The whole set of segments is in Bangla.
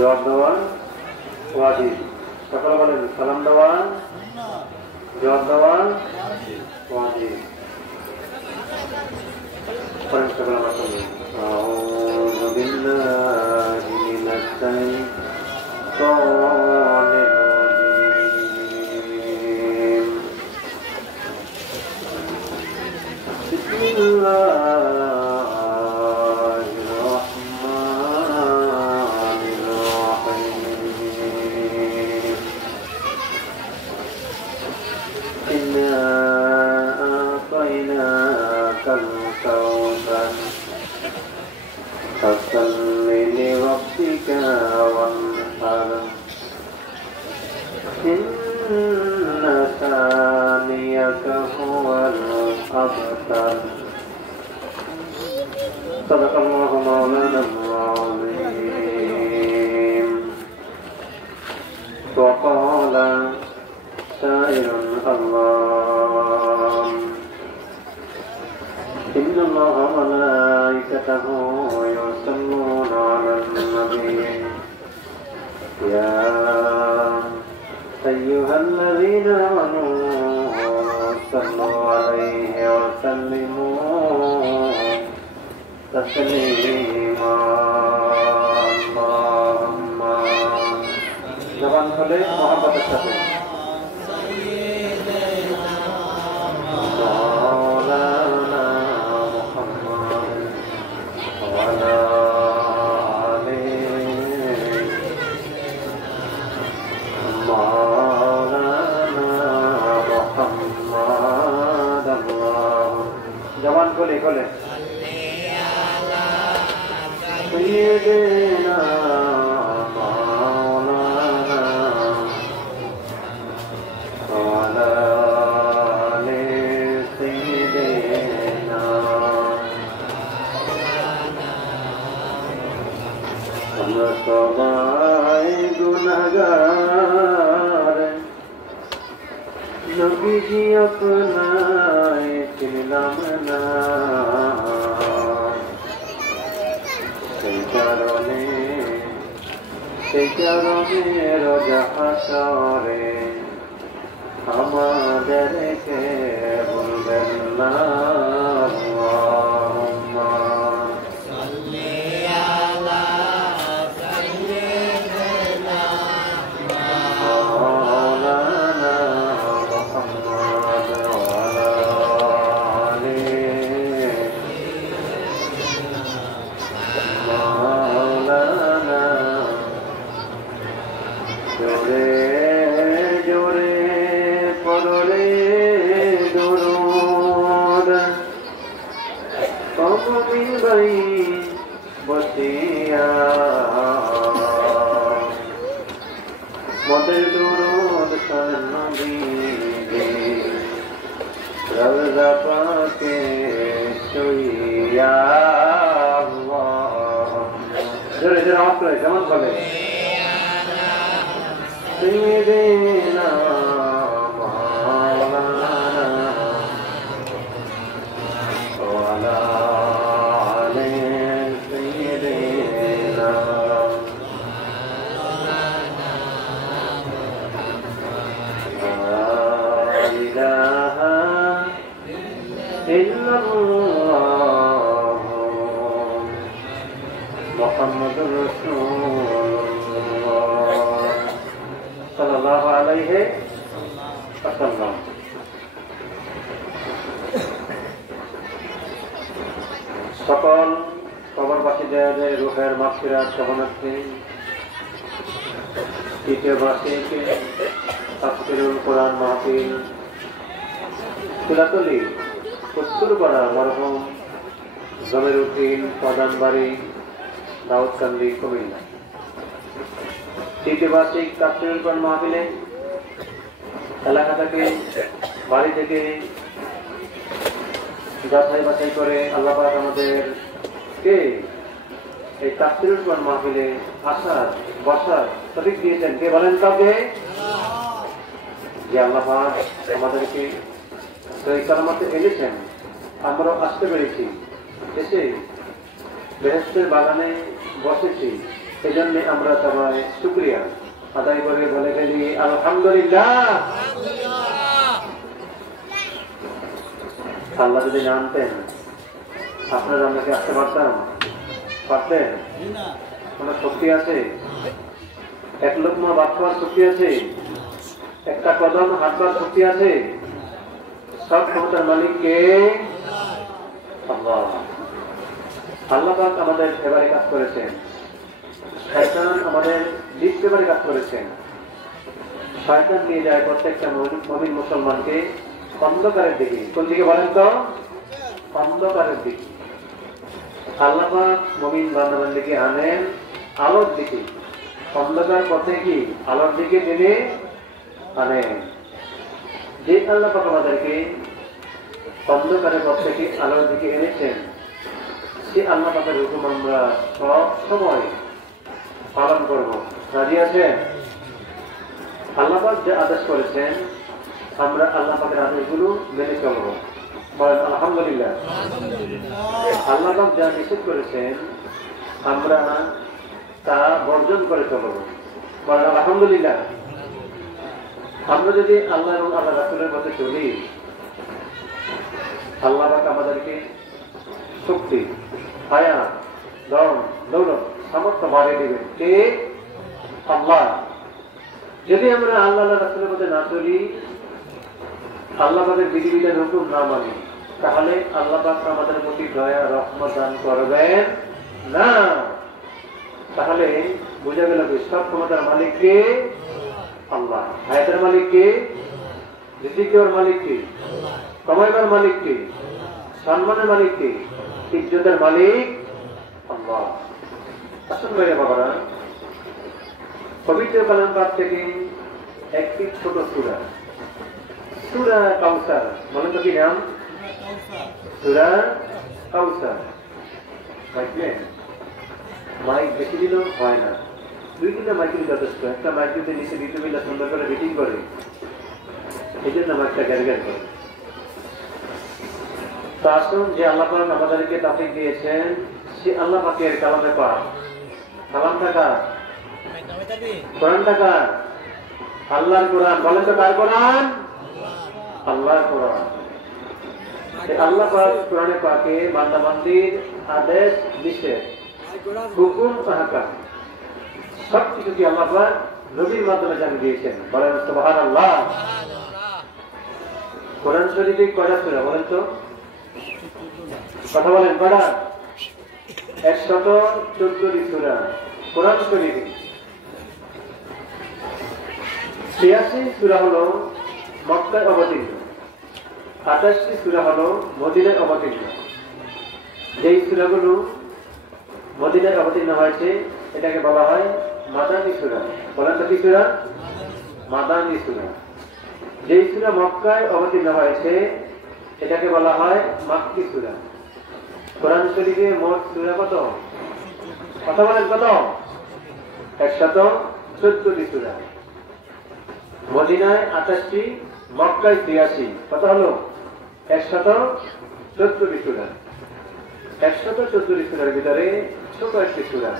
জবাব দেওয়া ওয়াজিব। সকলে বলেন সালাম দেওয়া, জবাব দেওয়া ওয়াজিব। সকলে আমার সঙ্গে আউযু বিল্লাহি মিনাশ শাইতানির রাজিম। বিসমিল্লাহির রাহমানির রাহিম। ইন্না আ'তাইনাকাল কাউসার ফাসাল্লি লিরাব্বিকা ওয়ানহার ইন্না শানিয়াকা হুয়াল আবতার। সাদাকাল্লাহু মাওলানাল আযীম। ওয়া ক্বালা শাইরুন আল্লাহ ইন্নাল্লাহা ওয়া মালাইকাতাহু يصلون على النبي يا أيها الذين آمنوا صلوا عليه وسلموا تسليما اللهم জবান খুলে মোহাম্মদের সাথে জবান খুলে খুলে সাইয়্যিদিনা মাওলানা ওয়া আলা আলি সাইয়্যিদিনা। আমরা সবাই গুনাহগার, নবীজি আপনায় চিনলাম না, সেই কারণে রোজা হাসরে আমাদেরকে বলবেন না আল্লাহুম্মা সাল্লি আলা সাইয়্যিদিনা মাওলানা মুহাম্মদ ওয়া আলা আলি মাওলানা। জোরে জোরে পড়লে দুরূদ কবমিন ভাই বসিয়া মদের দুরূদ নবীজি রওজা পাকে শুইয়া। জোরে জোরে আওয়াজ করে কেমন বলে সাইয়্যিদিনা মাওলানা ওয়া আলা আলি সাইয়্যিদিনা। লা ইলাহা ইল্লাল্লাহ মুহাম্মাদুর রাসূলুল্লাহ সাল্লাল্লাহু আলাইহি ওয়াসাল্লাম। সকল কবরবাসীদের রূহের মাগফিরাত কামনার্থে তৃতীয় বার্ষিক তাফসীরুল কোরআন মাহফিল তুলাতলী উত্তরপাড়া মরহুম জমিরউদ্দিন প্রধানবাড়ি দাউদকান্দি কুমিল্লা তৃতীয় বার্ষিক তাফসীরুল কোরআন মাহফিলে এলাকা থেকে বাড়ি থেকে যাচাই বাছাই করে আল্লাহ পাক আমাদেরকে এই তাফসীরুল কোরআন মাহফিলে আসার বসার তৌফিক দিয়েছেন। কে বলেন কাউকে? যে আল্লাহ পাক আমাদেরকে এই কারণে এনেছেন, আমরাও আসতে পেরেছি, এসে বেহেশতের বাগানে বসেছি, এই জন্য আমরা সবাই শুকরিয়া আদায় করে বলে ফেলি আলহামদুলিল্লাহ। আল্লাহ যদি জানতেন আপনারা আমাকে আসতে পারতেন? কোন শক্তি আছে? এক লোকমা বাদ খাওয়ার শক্তি আছে? একটা কদম হাঁটবার শক্তি আছে? সব ক্ষমতার মালিক কে? আল্লাহ। আল্লাহ পাক আমাদের ফেভারে কাজ করেছেন, শয়তান আমাদের ডিসফেভারে কাজ করেছেন। শয়তান নিয়ে যায় প্রত্যেকটা মুমিন মুসলমানকে অন্ধকারের দিকে। কোন দিকে বলেন তো? অন্ধকারের দিকে। আল্লাহ পাক মুমিন বান্দাবান্দিকে আনেন আলোর দিকে। অন্ধকার পথে কি আলোর দিকে তিনি আনেন। যে আল্লাহ পাক আমাদেরকে অন্ধকারের পথ থেকে আলোর দিকে এনেছেন, সে আল্লাহ পাকের হুকুম আমরা সব সময় পালন করব। রাজি আছেন? আল্লাহ পাক যে আদেশ করেছেন আমরা আল্লাহ পাকের আদেশগুলো মেনে চলব। বলেন আলহামদুলিল্লাহ। আল্লাহ পাক যা নিষেধ করেছেন আমরা তা বর্জন করে চলব। বলেন আলহামদুলিল্লাহ। আমরা যদি আল্লাহ এবং আল্লাহ রাসূলের মধ্যে চলি, আল্লাহ পাক আমাদেরকে শক্তি, হায়াত, ধন, দৌলত, সামর্থ্য বাড়িয়ে দেবেন কে? আল্লাহ। যদি আমরা আল্লাহ রাসূলের মধ্যে না চলি, আল্লাহ পাকের বিধিবিধান হুকুম না মানি, তাহলে আল্লাহ পাক আমাদের প্রতি দয়া রহমত দান করবেন না। তাহলে বোঝা গেল কি সব ক্ষমতার মালিক কে? আল্লাহ। হায়াতের মালিক কে? রিজিকের মালিক কে? কমাইবার মালিক কে? সম্মানের মালিক কে? ইজ্জতের মালিক আল্লাহ। আসুন ভাইরা বাবারা, পবিত্র কালাম পাক থেকে একটি ছোট সূরা, সূরা কাউসার। বলেন তো কি নাম? সূরা কাউসার। বুঝলেন? মাইক বেশি দিলেও হয় না, 2-3টা মাইকেল যথেষ্ট। একটা মাইক যদি নিচে বিটুবিল্লা সুন্দর করে মিটিং করে, এই জন্য মাইকটা গ্যারগ্যার করে। তো আসুন, যে আল্লাহ পাক আমাদেরকে তাফিক দিয়েছেন, সে আল্লাহ পাকের কালামে পাক। কালামটা কার? কোরআনটা কার? আল্লাহর কোরআন। বলেন তো কার কোরআন? আল্লাহর কোরআন। আল্লাহ পাক কোরআনে পাকে বান্দাবান্দির আদেশ, নিষেধ, হুকুম, আহকাম সবকিছু কি আল্লাহ পাক নবীর মাধ্যমে জানিয়ে দিয়েছেন। বলেন সুবহানাল্লাহ। কোরআন শরীফে কয়টা সূরা বলেন তো? কথা বলেন কয়টা? 114টি সূরা কোরআন শরীফে। 86 সূরা হলো মক্কায় অবতীর্ণ, 28টি সূরা হলো মদিনায় অবতীর্ণ। যেই সূরাগুলো মদিনায় অবতীর্ণ হয়েছে এটাকে বলা হয় মাদানী সূরা। বলেন তো কি সূরা? মাদানী সূরা। যেই সূরা মক্কায় অবতীর্ণ হয়েছে এটাকে বলা হয় মাক্কি সূরা। কোরআন শরীফে মোট সূরা কত? কথা বলেন কত? 114টি সূরা। মদিনায় 28টি, মক্কায় 83। কত হলো? 114টি সূরা। 114টি সূরার ভিতরে ছোট একটি সূরা,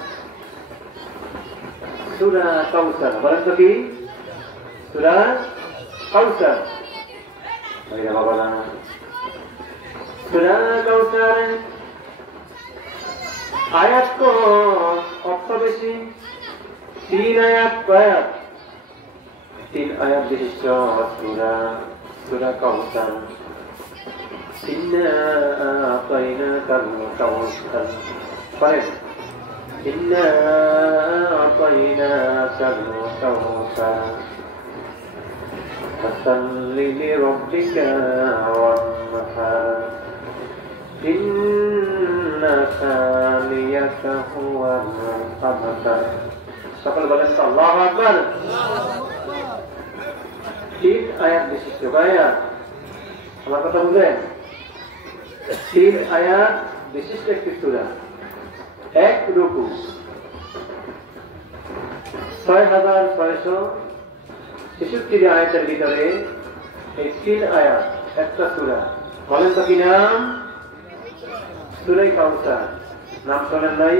সূরা কাউসার। বলেন তো কি? সূরা কাউসার। ভাইরা বাবারা, সূরা কাউসার আয়াত তো অর্থ বেশি, 3 আয়াত, 3 আয়াত বিশিষ্ট সূরা, সূরা কাউসার। ইন্না আতাইনাকাল কাউসার। পড়েন, ইন্না আতাইনাকাল কাউসার ফাসাল্লি লিরাব্বিকা ওয়ানহার ইন্না শানিয়াকা হুয়াল আবতার। সকল বলেন আল্লাহু আকবার। 3 আয়াত বিশিষ্ট। ভাইয়া আমার কথা বুঝলেন? 3 আয়াত বিশিষ্ট একটি সূরা, 1 রুকু, 6663 আয়াতের ভিতরে এই 3 আয়াত একটা সূরা। বলেন তো কি নাম? সূরা কাউসার। নাম শোনেন নাই?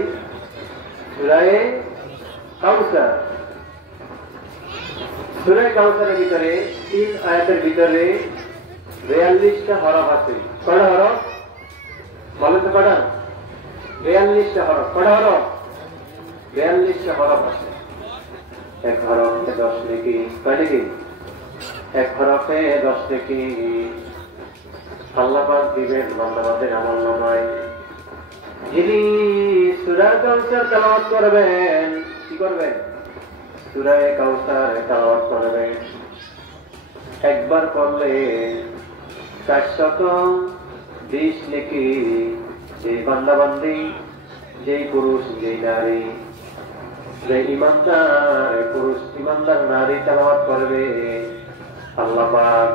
সূরা কাউসার। সূরা কাউসারের ভিতরে 3 আয়াতের ভিতরে 42টা হরফ আছে। কয়টা হরফ বলেন তো? কয়টা? 42টা হরফ। কয়টা হরফ? 42টা হরফ আছে। এক হরফে 10 নেকি। কয় নেকি? এক হরফে 10 নেকি আল্লাহ পাক দিবেন বান্দাদের আমলনামায়। যিনি সূরা কাউসার তেলাওয়াত করবেন, কি করবেন? সূরা কাউসার তেলাওয়াত করবেন। একবার পড়লে 420 নেকি। যে বান্দা বান্দি, যে পুরুষ, যে নারী, যে ইমানদার পুরুষ, ইমানদার নারী তেলাওয়াত করবে, আল্লাহ পাক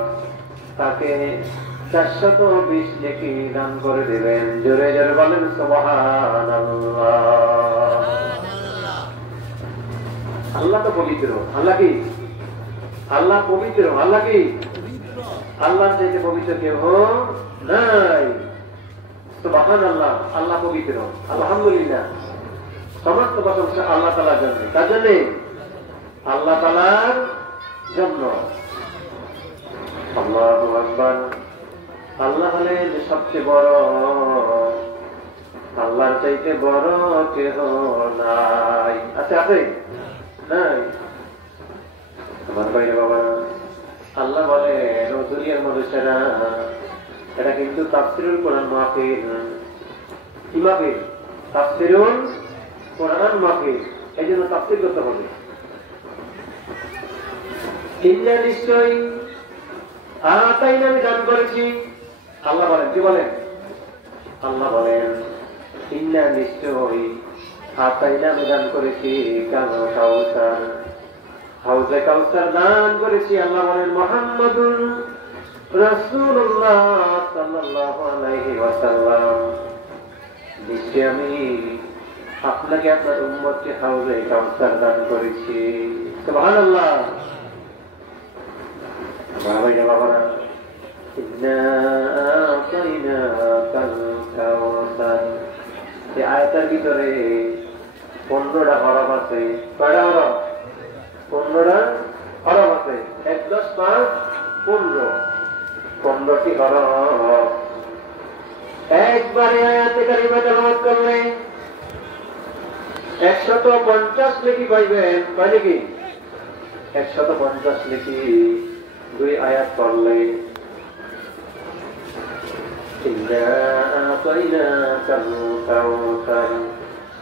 তাকে 420 নেকি দান করে দিবেন। জোরে জোরে বলেন সুবহানাল্লাহ। আল্লাহ তো পবিত্র। আল্লাহ কি? আল্লাহ পবিত্র। আল্লাহ কি? আল্লাহর চাইতে পবিত্র কেউ নাই। সুবহানাল্লাহ। আল্লাহ পবিত্র। আলহামদুলিল্লাহ। সমস্ত প্রশংসা আল্লাহ তাআলার জন্য। তার জন্য আল্লাহ তাআলার জন্য। আল্লাহু আকবার। আল্লাহ হলেন সবচেয়ে বড়। আল্লাহর চাইতে বড় কেহ নাই। আছে? আছে? নাই। আমার ভাই বাবা, আল্লাহ বলেন ও দুনিয়ার মানুষেরা, এটা কিন্তু তাফসীরুল কোরআন মাহফিল। কি মাহফিল? তাফসীরুল কোরআন মাহফিল। এই জন্য তাফসীর করতে হবে। ইন্না নিশ্চয়ই আতাইনা আমি দান করেছি। আল্লাহ বলেন, কি বলেন? আল্লাহ বলেন ইন্না নিশ্চয়ই আতাইনা আমি দান করেছি কাউসার। হাউজে কাউসার দান করেছি। আল্লাহ বলেন মুহাম্মাদুর রাসূলুল্লাহ সাল্লাল্লাহু আলাইহি ওয়াসাল্লাম, নিশ্চয় আমি আপনাকে আপনার উম্মতকে হাউজে কাউসার দান করেছি। সুবহানাল্লাহ। বাবারা, ইন্না আতাইনাকাল কাউসার, এই আয়াতের ভিতরে 15টা হরফ আছে। কয়টা হরফ? 15টা হরফ আছে। 1 10 5 15, 15টি হরফ। একবারে আয়াতে কারিমা তেলাওয়াত করলে 150 নেকি পাইবেন। কয় নেকি? 150 নেকি। 2 আয়াত পড়লে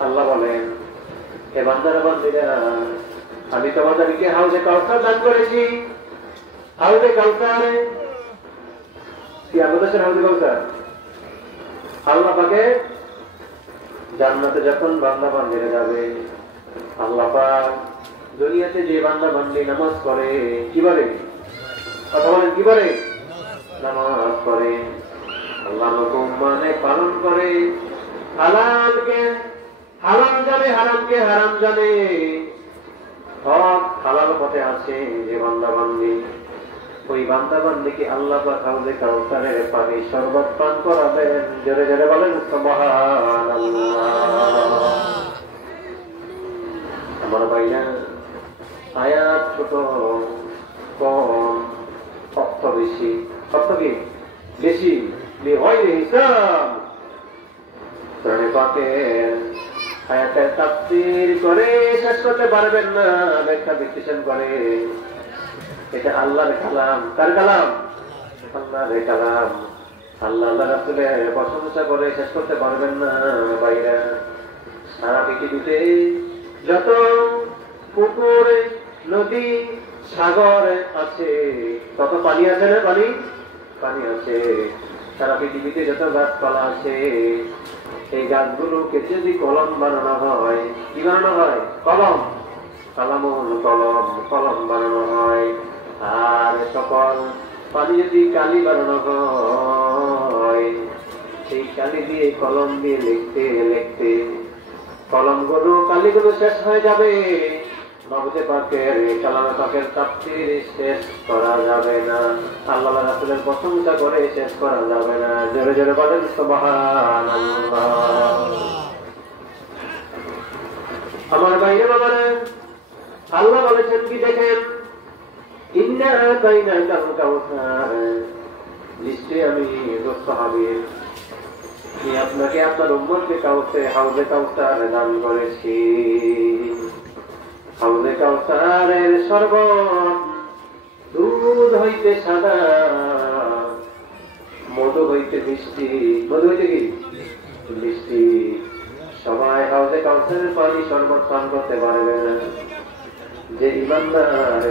আল্লাহ বলেন হে বান্দারা বান্দিরা, আমি তোমাদেরকে হাউজে কাউসার দান করেছি। হাউজে কাউসার কি? আমাদের হাউজে কাউসার আল্লাহ পাকে জান্নাতে যখন বান্দা বান্দিরা যাবে, আল্লাহ পাক দুনিয়াতে যে বান্দা বান্দি নামাজ পড়ে, কি বলে? কথা বলেন, কি বলে? নামাজ পড়ে, আল্লাহর হুকুম মানে পালন করে, হালালকে হারাম জানে, হারামকে হারাম জানে, হক হালাল পথে আছে যে বান্দা বান্দি, ওই বান্দা বান্দিকে আল্লাহ পাক হাউজে কাউসারের পানি শরবত পান করাবেন। জোরে জোরে বলেন সুবহানাল্লাহ। আমার ভাইরা, আয়াত ছোট কম, অর্থ বেশি। অর্থ কি? বেশি। হিসাব আয়াতের তাফসীর করে শেষ করতে পারবেন না, ব্যাখ্যা বিশ্লেষণ করে। এটা আল্লাহর কালাম। কার কালাম? আল্লাহর কালাম। আল্লাহ রাসূলের প্রশংসা করে শেষ করতে পারবেন না ভাইরা। সারা পৃথিবীতে যত পুকুর, নদী, সাগর আছে, তত পানি আছে না? পানি পানি আছে। সারা পৃথিবীতে যত গাছপালা আছে, এই গাছগুলোকে যদি কলম বানানো হয়, কি বানানো হয়? কলম। কালামুল কলম, কলম বানানো হয়। আর সকল পানি যদি কালি বানানো হয়, সেই কালি দিয়ে কলম দিয়ে লিখতে লিখতে কলমগুলো, কালিগুলো শেষ হয়ে যাবে। নবতে পাকের কালামে পাকের তাফসীর শেষ করা যাবে না, আল্লাহ রাসূলের প্রশংসা করে শেষ করা যাবে না। জোরে জোরে বলেন সুবহানাল্লাহ। আমার ভাইরা বাবারা, আল্লাহ বলেছেন কি দেখেন, ইন্না আতাইনাকাল কাউসার, নিশ্চয়ই আমি সাহাবীর আপনাকে আপনার উম্মতকে হাউজে কাউসার দান করেছি। হাউজে কাউসারের শরবত দুধ হইতে সাদা, মধু হইতে মিষ্টি। মধু হইতে কি মিষ্টি। সবাই হাউজে কাউসারের পানি শরবত পান করতে পারবে না। যে ইমানদার,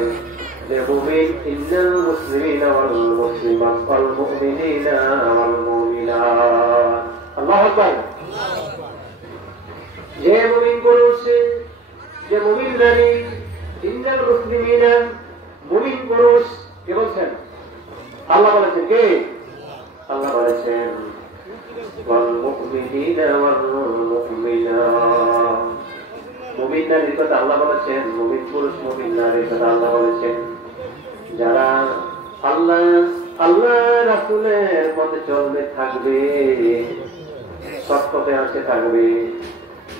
যে মুমিন, ইন্নাল মুসলিমিনা ওয়াল মুসলিমাত ওয়াল মুমিনিনা ওয়াল মুমিনাত। আল্লাহু আকবার। যে মুমিন পুরুষ, যে মুমিন নারী, ইন্নাল মুসলিমিনা, মুমিন পুরুষ কে বলছেন? আল্লাহ বলেছেন। কে? আল্লাহ বলেছেন ওয়াল মুমিনিনা ওয়াল মুমিনাত। মুমিন নারীর কথা আল্লাহ বলেছেন, মুমিন পুরুষ মুমিন নারীর কথা আল্লাহ বলেছেন। যারা আল্লাহ রাসূলের পথে চলবে, থাকবে, সৎ পথে আছে থাকবে,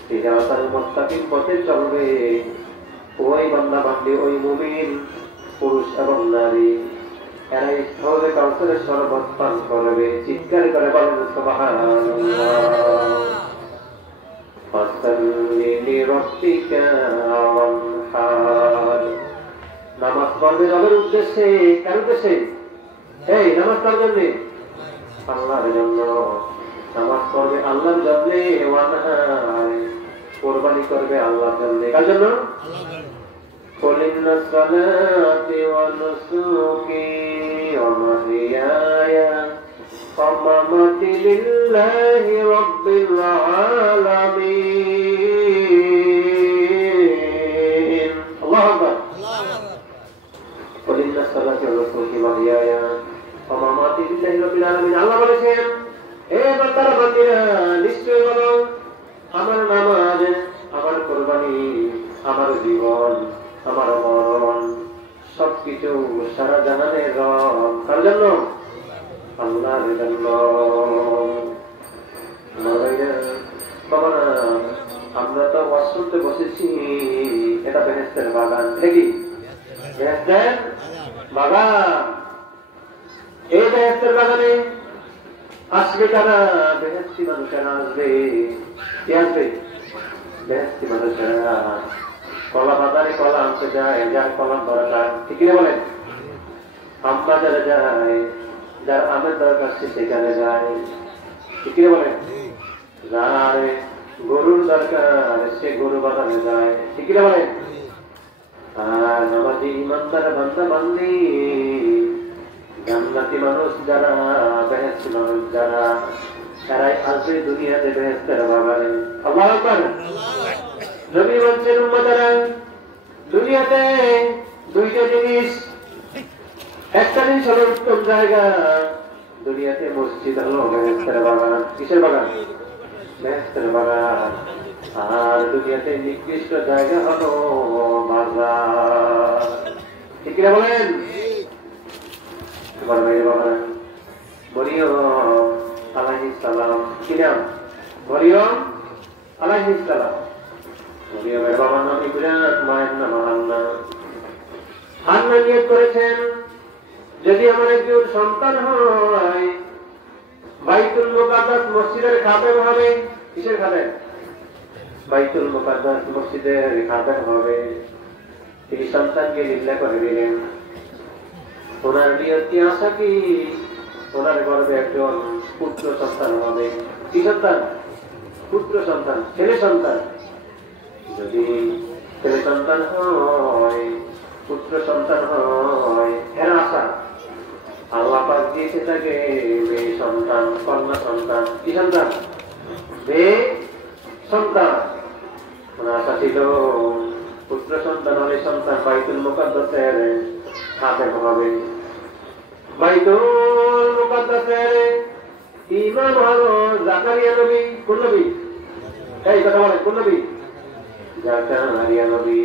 সিরাতাল মুস্তাকিম পথে চলবে, ওই বান্দা বান্দি, ওই মুমিন পুরুষ এবং নারী, এরাই হাউজে কাউসারের শরবত পান করবে। চিৎকার করে বলেন সুবহানাল্লাহ। নামাজ পড়বে রবের উদ্দেশ্যে। কার উদ্দেশ্যে? এই নামাজ কার জন্য? আল্লাহর জন্য। নামাজ পড়বে আল্লাহর জন্য, কোরবানি করবে আল্লাহর জন্য। কার জন্য? قل إن صلاتي ونسكي ومحياي ومماتي لله رب العالمين. الله أكبر. قل إن صلاتي ونسكي ومحياي ومماتي لله رب العالمين. আল্লাহ বলেছেন, হে বান্দারা বান্দিরা, নিশ্চয় বলো, আমার নামাজ, আমার কোরবানি, আমার জীবন, আমার মরণ, সবকিছু সারা জাহানের রব। কার জন্য? আল্লাহর জন্য। বাবারা, আমরা তো ওয়াজ শুনতে বসেছি, এটা বেহেশতের বাগান। দেখি বেহেশতের বাগান। এই বেহেশতের বাগানে আসবে কারা? বেহেশতি মানুষেরা আসবে। কে আসবে? বেহেশতি মানুষেরা। কলা বাজারে কলা আনতে যায়, যার কলাম দরকার, ঠিক কিনা বলেন? আম বাজারে যায়, যার আমের দরকার সে সেখানে যায়, ঠিক কিনা বলেন? যার গরুর দরকার সে গরু বাজারে যায়, ঠিক কিনা বলেন? আর আমাদের ইমানদার বান্দা বান্দি, জান্নাতি মানুষ যারা, বেহেশতি মানুষ যারা, তারাই আসবে দুনিয়াতে বেহেশতের বাগানে। আল্লাহু আকবার। নবী বলছেন, উম্মতেরা, দুনিয়াতে দুইটা জিনিস। একটা জিনিস হলো উত্তম জায়গা। দুনিয়াতে মসজিদ হলো বেহেশতের বাগান। কিসের বাগান? বেহেশতের বাগান। আর দুনিয়াতে নিকৃষ্ট জায়গা হলো বাজার। ঠিক কিনা বলেন? তোমার ভাই বাবা মরিয়ম আলাইহিস সালাম, কি নাম? মরিয়ম আলাইহিস সালাম। মরিয়মের বাবার নাম ইব্রাহিম, মায়ের নাম হান্না। হান্না নিয়ত করেছেন, যদি আমার একজন সন্তান হয়, বাইতুল মুকাদ্দাস মসজিদের খাদেম হবে। কিসের খাদেম? বাইতুল মুকাদ্দাস মসজিদের খাদেম হবে। তিনি সন্তানকে লিল্লাহ করে দিলেন। ওনার নিয়ত কি, আশা কি, ওনার গর্ভে একজন পুত্র সন্তান হবে। কি সন্তান? পুত্র সন্তান, ছেলে সন্তান। যদি ছেলে সন্তান হয়, পুত্র সন্তান হয়, এর আশা। আল্লাহ পাক দিয়েছে তাকে মেয়ে সন্তান, কন্যা সন্তান। কি সন্তান? মেয়ে সন্তান। ওনার আশা ছিল পুত্র সন্তান হলে সন্তান বাইতুল মুকাদ্দাসের খাদেম হবে। বাইতুল মুকাদ্দাসের ইমাম হলো জাকারিয়া নবী। কোন নবী? এই কথা বলেন, কোন নবী? জাকারিয়া নবী।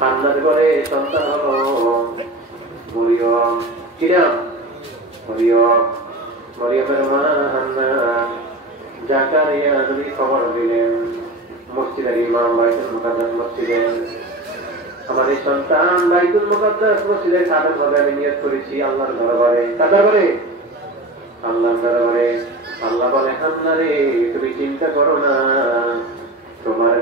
হান্নার ঘরে সন্তান হলো মরিয়ম। কি নাম? মরিয়ম। মরিয়মের মা হান্না। জাকারিয়া নবী খবর দিলেন, মসজিদের ইমাম বাইতুল মুকাদ্দাস মসজিদের আমার এই সন্তান বাইতুল মুকাদ্দাস মসজিদের খাদেম হবে আমি নিয়ত করেছি আল্লাহর দরবারে। কার দরবারে? আল্লাহর দরবারে। আল্লাহ বলে আল্লাহ রে তুমি চিন্তা করো না, তোমার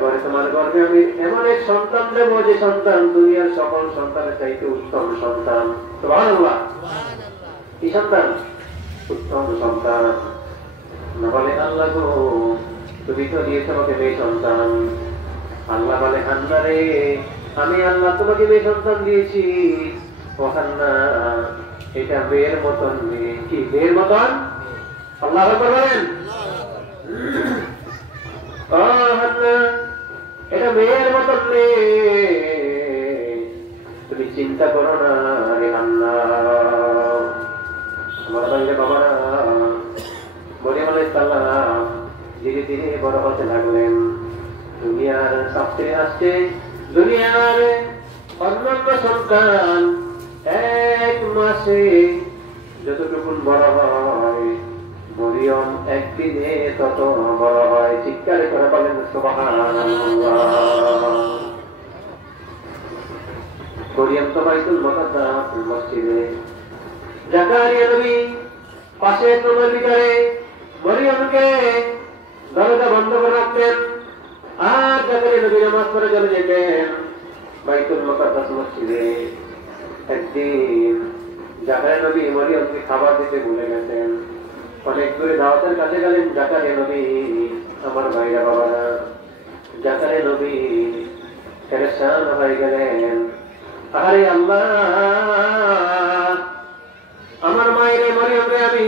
গর্ভে আমি এমন এক সন্তান দেব যে সন্তান দুনিয়ার সকল সন্তানের চাইতে উত্তম সন্তান। সুবহানাল্লাহ। কি সন্তান? উত্তম সন্তান। না বলে আল্লাহ গো তুমি তো দিয়েছ আমাকে মেয়ে সন্তান। আল্লাহ বলে হান্না রে আমি আল্লাহ তোমাকে মেয়ে সন্তান দিয়েছি। ও হান্না এটা মেয়ের মতন মেয়ে। কি মেয়ের মতন? আল্লাহ বলেন ও হান্না এটা মেয়ের মতন মেয়ে, তুমি চিন্তা করো না রে হান্না। আমার বাইরে বাবারা মরিয়ম আলাইহিস সালাম ধীরে ধীরে বড় হতে লাগলেন। দুনিয়ার সাথে আসছে দুনিয়ার অন্যান্য সন্তান এক মাসে যতটুকু বড় হয় মরিয়ম একদিনে তত বড় হয়। চিৎকার করে বলেন সুবহানাল্লাহ। মরিয়ম তো বাইতুল মুকাদ্দাস মসজিদে, জাকারিয়া নবী পাশে তোমার ভিতরে মরিয়মকে দরজা বন্ধ করে রাখতেন আর জাকারিয়া নবী নামাজ পড়ে চলে যেতেন বাইতুল মুকাদ্দাস মসজিদে। একদিন জাকারিয়া নবী মরিয়মকে খাবার দিতে ভুলে গেছেন। অনেক দূরে দাওয়াতের কাছে গেলেন জাকারিয়া নবী। আমার ভাইরা বাবারা জাকারিয়া নবী পেরেশান হয়ে গেলেন। আরে আল্লাহ আমার মায়ের মরিয়মকে আমি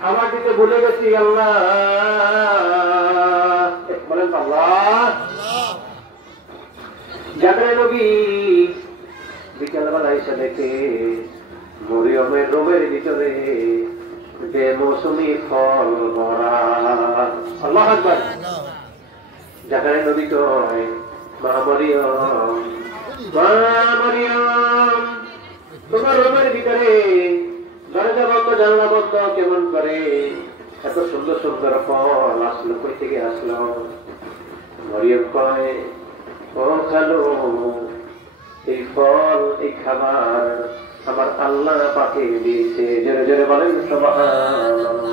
খাবার দিতে ভুলে গেছি। আল্লাহ বলেন আল্লাহ। জাকারিয়া নবী বিকেলবেলা এসে দেখে মরিয়মের রুমের ভিতরে যে মৌসুমি ফল ভরা। আল্লাহু আকবার। জাকারিয়া নবী কয় মা মরিয়ম, মা মরিয়ম তোমার রুমের ভিতরে দরজা বন্ধ জানলা বন্ধ কেমন করে? এত সুন্দর সুন্দর ফল আসলো কই থেকে আসলো? মরিয়ম কয় ও খালু এই ফল এই খাবার আমার আল্লাহ পাঠিয়ে দিয়েছে। জোরে জোরে বলেন সুবহানাল্লাহ।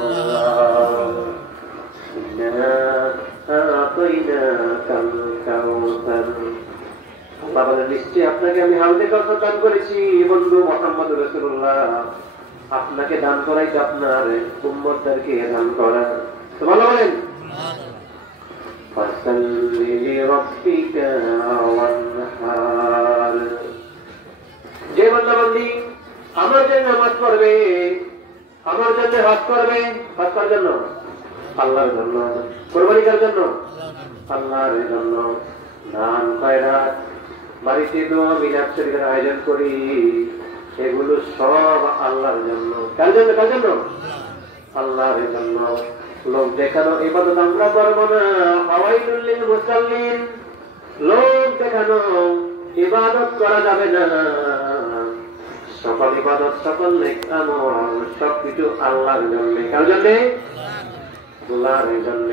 নিশ্চয়ই আপনাকে আমি হাউজে কাউসার দান করেছি বন্ধু মুহাম্মদ রাসূলুল্লাহ। আপনাকে দান করাই তো আপনার উম্মতদেরকে দান করা। সুবহানাল্লাহ বলেন। ফাসাল্লি লিরাব্বিকা ওয়ানহার। যে বান্দা-বান্দী আমার জন্য নামাজ পড়বে, আমার জন্য হজ করবে, হজ করার জন্য আল্লাহর জন্য, কুরবানি করার জন্য আল্লাহর জন্য, দান খয়রাত বাড়িতে দোয়া মিলাদ শরীফের আয়োজন করি, এগুলো সব আল্লাহর জন্য। কার জন্য? কার জন্য? আল্লাহর জন্য। লোক দেখানো ইবাদত আমরা করবো না। ফাওয়াইলুল লিল মুসাল্লিন। লোক দেখানো ইবাদত করা যাবে না। সকল ইবাদত সকল নেক আমল সবকিছু আল্লাহর জন্য। কার জন্য? আল্লাহর জন্য।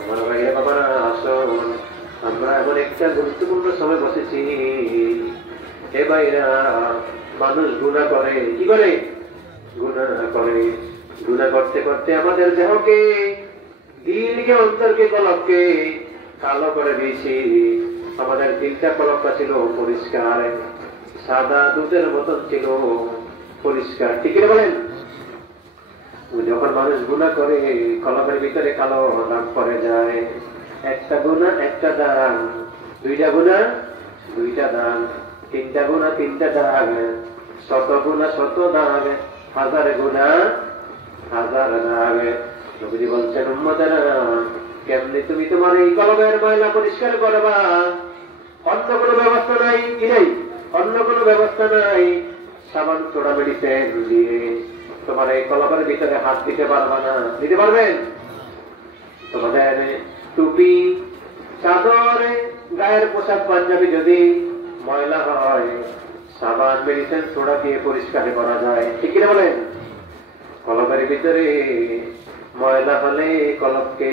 আমার ভাইরা বাবারা আসুন, আমরা এখন একটা গুরুত্বপূর্ণ সময় বসেছি। এ ভাইরা মানুষ গুনাহ করে। কি করে? গুনাহ করে। গুনাহ করতে করতে আমাদের দেহকে, দিলকে, অন্তরকে, কলবকে কালো করে দিয়েছি। আমাদের দিলটা কলবটা ছিল পরিষ্কার, সাদা দুধের মতন ছিল পরিষ্কার। ঠিক আছে বলেন? যখন মানুষ গুনাহ করে কলবের ভিতরে কালো দাগ পড়ে যায়। একটা গুনাহ একটা দাগ, দুইটা গুনাহ দুইটা দাগ, তিনটা গুনাহ তিনটা দাগ, শত গুনাহ শত দাগ, হাজার গুনাহ হাজার দাগ। নবীজি বলছেন উম্মতেরা কেমনে তুমি তোমার এই কলবের ময়লা পরিষ্কার করবা? অন্য কোনো ব্যবস্থা নাই। কি নেই? অন্য কোনো ব্যবস্থা নাই। সাবান চোড়া মেডিসিন দিয়ে তোমার এই কলবের ভিতরে হাত দিতে পারবা না। দিতে পারবেন? তোমাদের টুপি, চাদর, গায়ের পোশাক পাঞ্জাবি যদি ময়লা হয়, সাবান মেডিসিন চোড়া দিয়ে পরিষ্কার করা যায়। ঠিক কিনা বলেন? কলবের ভিতরে ময়লা হলে কলবকে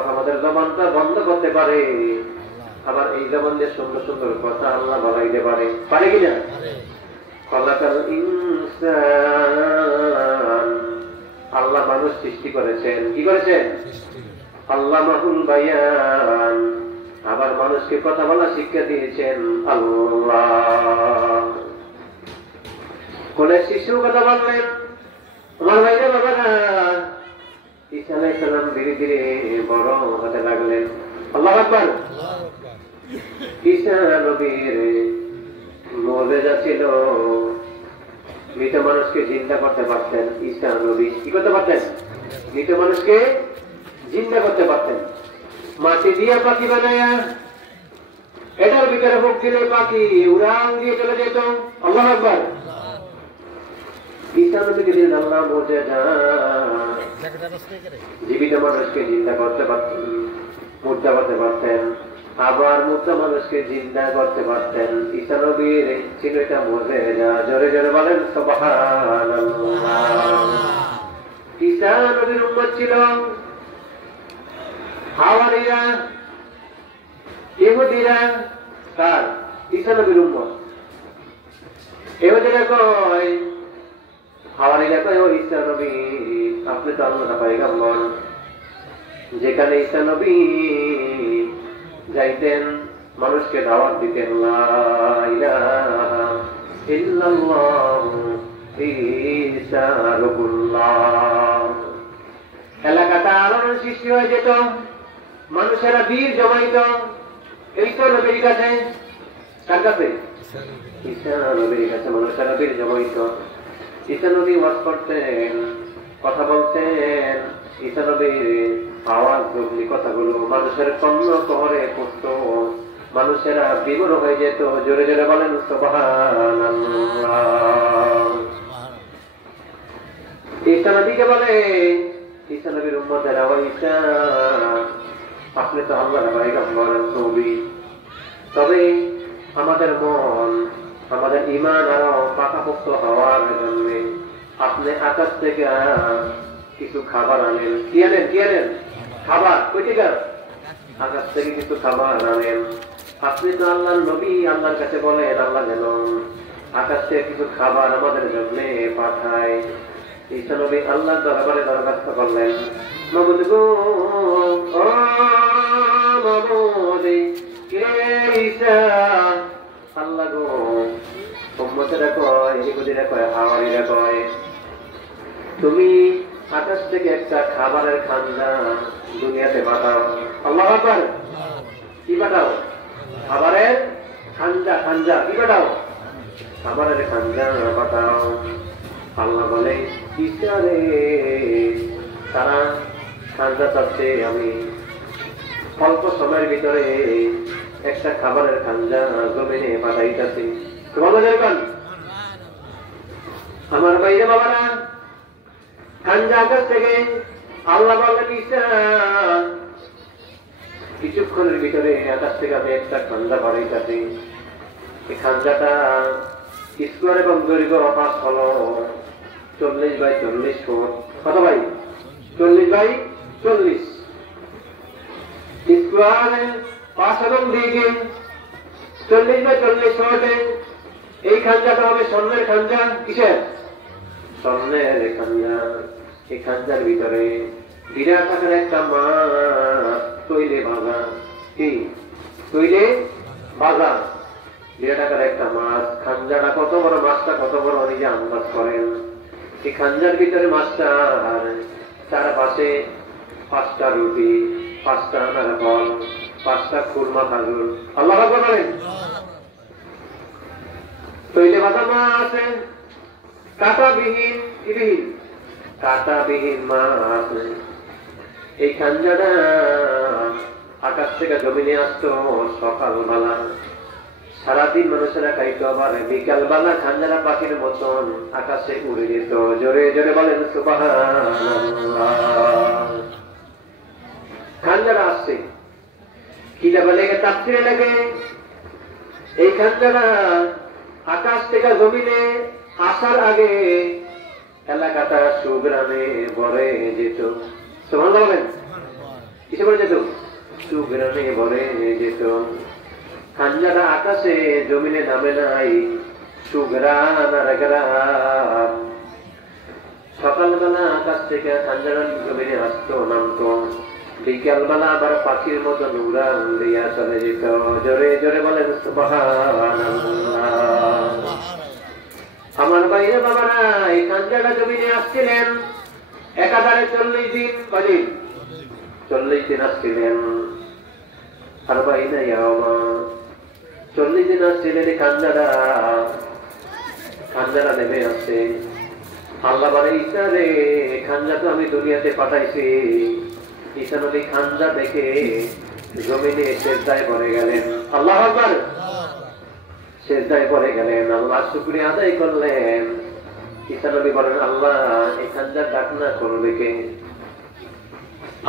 আমাদের জবানটা বন্ধ করতে পারে, আবার এই জবান দিয়ে সুন্দর সুন্দর কথা আল্লাহ বলাইতে পারে, পারে কিনা? খলাকাল ইনসান, আল্লাহ মানুষ সৃষ্টি করেছেন, কি করেছেন? আল্লামাহুল বায়ান, আবার মানুষকে কথা বলা শিক্ষা দিয়েছেন আল্লাহ। কোন শিশু কথা বললেন, আমার ভাইরা বাবারা, ঈসা আলাইহিস সালাম ধীরে ধীরে বড় হতে লাগলেন। আল্লাহু আকবার। ঈসা নবীর মুজিজা ছিল, মৃত মানুষকে জিন্দা করতে পারতেন। ঈসা নবী কি করতে পারতেন? মৃত মানুষকে জিন্দা করতে পারতেন। মাটি দিয়ে পাখি বানায়া এটার ভিতরে হোক দিলে পাখি উড়ান দিয়ে চলে যেত। আল্লাহু আকবার। ঈসা নবীকে দিলেন আল্লাহ মুজিজা, জীবিত মানুষকে জিন্দা করতে পারতেন, মুর্দা করতে পারতেন, আবার মুর্দা মানুষকে জিন্দা করতে পারতেন। ঈসা নবীর ছিল এটা মুজিজা। জোরে জোরে বলেন সুবহানাল্লাহ। ঈসা নবীর উম্মত ছিল হাওয়ারিরা, ইহুদিরা। কার? ঈসা নবীর উম্মত। ইহুদিরা কয়, হাওয়ারিরা কয়, ও ঈসা নবী, আপনি তো আল্লাহর পয়গম্বর। যেখানে ঈসা নবী যাইতেন মানুষকে দাওয়াত দিতেন, লা ইলাহা ইল্লাল্লাহু ঈসা রাসূলুল্লাহ। এলাকাটা আলোড়ন সৃষ্টি হয়ে যেত, মানুষেরা বীর জমাইত ঈসা নবীর কাছে। কার কাছে? ঈসা নবীর কাছে মানুষেরা বীর জমাইত। ঈসা নবী ওয়াজ করতেন, কথা বলতেন, ঈসা নবীর আওয়াজ গুলি কথাগুলো মানুষের কর্ণ করে পড়ত, মানুষেরা বিমূঢ় হয়ে যেত। জোরে জোরে বলেন সুবহানাল্লাহ। ঈসা নবীকে বলে, ঈসা নবীর উম্মতেরা, ও ঈসা, আপনি তো আল্লাহর পয়গম্বর নবী, তবে আমাদের মন, আমাদের ঈমান আরো পাকাপোক্ত হওয়ার জন্য আপনি আকাশ থেকে কিছু খাবার আনেন। কি আনেন? কি আনেন? খাবার। কই থেকে? আকাশ থেকে কিছু খাবার আনেন। আপনি তো আল্লাহর নবী, আল্লাহর কাছে বলেন আল্লাহ যেন আকাশ থেকে কিছু খাবার আমাদের জন্য পাঠায়। ঈসা নবী আল্লাহর দরবারে দরখাস্ত করলেন, মাবুদ গো, ও মাবুদ, কে ঈসা, আল্লাহ গো, উম্মতেরা কয়, ইহুদিরা কয়, হাওয়ারিরা কয়, তুমি আকাশ থেকে একটা খাবারের খান্ডা দুনিয়াতে পাঠাও। আল্লাহু আকবার। কি পাঠাও? খাবারের খান্ডা। খান্ডা কি পাঠাও? খাবারের খান্ডা পাঠাও। আল্লাহ বলে, ঈসা রে, তারা খান্ডা চাচ্ছে, আমি অল্প সময়ের ভিতরে একটা খাবারের খান্ডা জমিনে পাঠাইতেছি। আমার বাইরে বাবারা, খান্ডা আকাশ থেকে আল্লাহ বললেন, ঈসা, কিছুক্ষণের ভিতরে আকাশ থেকে আমি একটা খান্ডা পাঠাইতেছি। এই খান্ডাটা স্কোয়ার এবং দৈর্ঘ্য 5 হলো 40 বাই 40 ফুট। কত ভাই? 40 বাই 40 স্কোয়ারে 5 এবং দিকে 40 বাই 40 ফুটে। এই খাঞ্জাটা হবে স্বর্ণের খাঞ্জা। কিসের? স্বর্ণের খাঞ্জা। এই খাঞ্জার ভিতরে বিরাট আকার একটা মাছ তৈলে ভাজা। কি তৈলে ভাজা? বিরাট আকার একটা মাছ। খাঞ্জাটা কত বড়, মাছটা কত বড় নিজে আন্দাজ করেন। এই খাঞ্জার ভিতরে মাছটা, চারপাশে 5টা রুটি, 5টা আনার ফল, 5টা খুরমা খাজুর। আল্লাহ আকবার বলেন। তৈলে ভাজা মাছ, কাঁটাবিহীন, বিহীন, কাঁটাবিহীন মাছ। এই খাঞ্জাটা আকাশ থেকে জমিনে আসতো সকালবেলা। সারাদিন মানুষেরা খাইতো, আবার বিকালবেলা খাঞ্জারা পাখির মতন আকাশে উড়ে যেত। জোরে জোরে বলেন সুবহানাল্লাহ। খাঞ্জারা আসছে, কিতাবে লেগে, তাফসীরে লেগে, এই খাঞ্জারা আকাশ থেকে জমিনে আসার আগে এলাকাটা সুগ্রামে ভরে যেত। সুবহানাল্লাহ বলেন। কিসে ভরে যেত? সুঘ্রাণে ভরে যেত। খাঞ্জাটা আকাশে জমিনে নামে নাই, সুঘ্রাণ আর ঘ্রাণ। সকালবেলা আকাশ থেকে খাঞ্জাটা জমিনে আসতো নামতো, বিকালবেলা আবার পাখির মতো উড়ান দিয়া চলে যেত। জোরে জোরে বলেন সুবহানাল্লাহ। আমার বাইরে বাবারা এই খাঞ্জাটা জমিনে আসছিলেন একাধারে 40 দিন, কদিন? 40 দিন আসছিলেন। আর বাইনা ইয়ামা 40 দিন আসছিলেন। এই খাঞ্জাটা নেমে আসছে। আল্লাহ বলে, ঈসা রে, খাঞ্জা তো আমি দুনিয়াতে পাঠাইছি। ঈসা নবী খাঞ্জা দেখে জমিনে সেজদায় পড়ে গেলেন। আল্লাহু আকবার। সেজদায় পড়ে গেলেন, আল্লাহ শুকরিয়া আদায় করলেন। ঈসা নবী বলেন, আল্লাহ এই খাঞ্জার ডাক না করবে কে?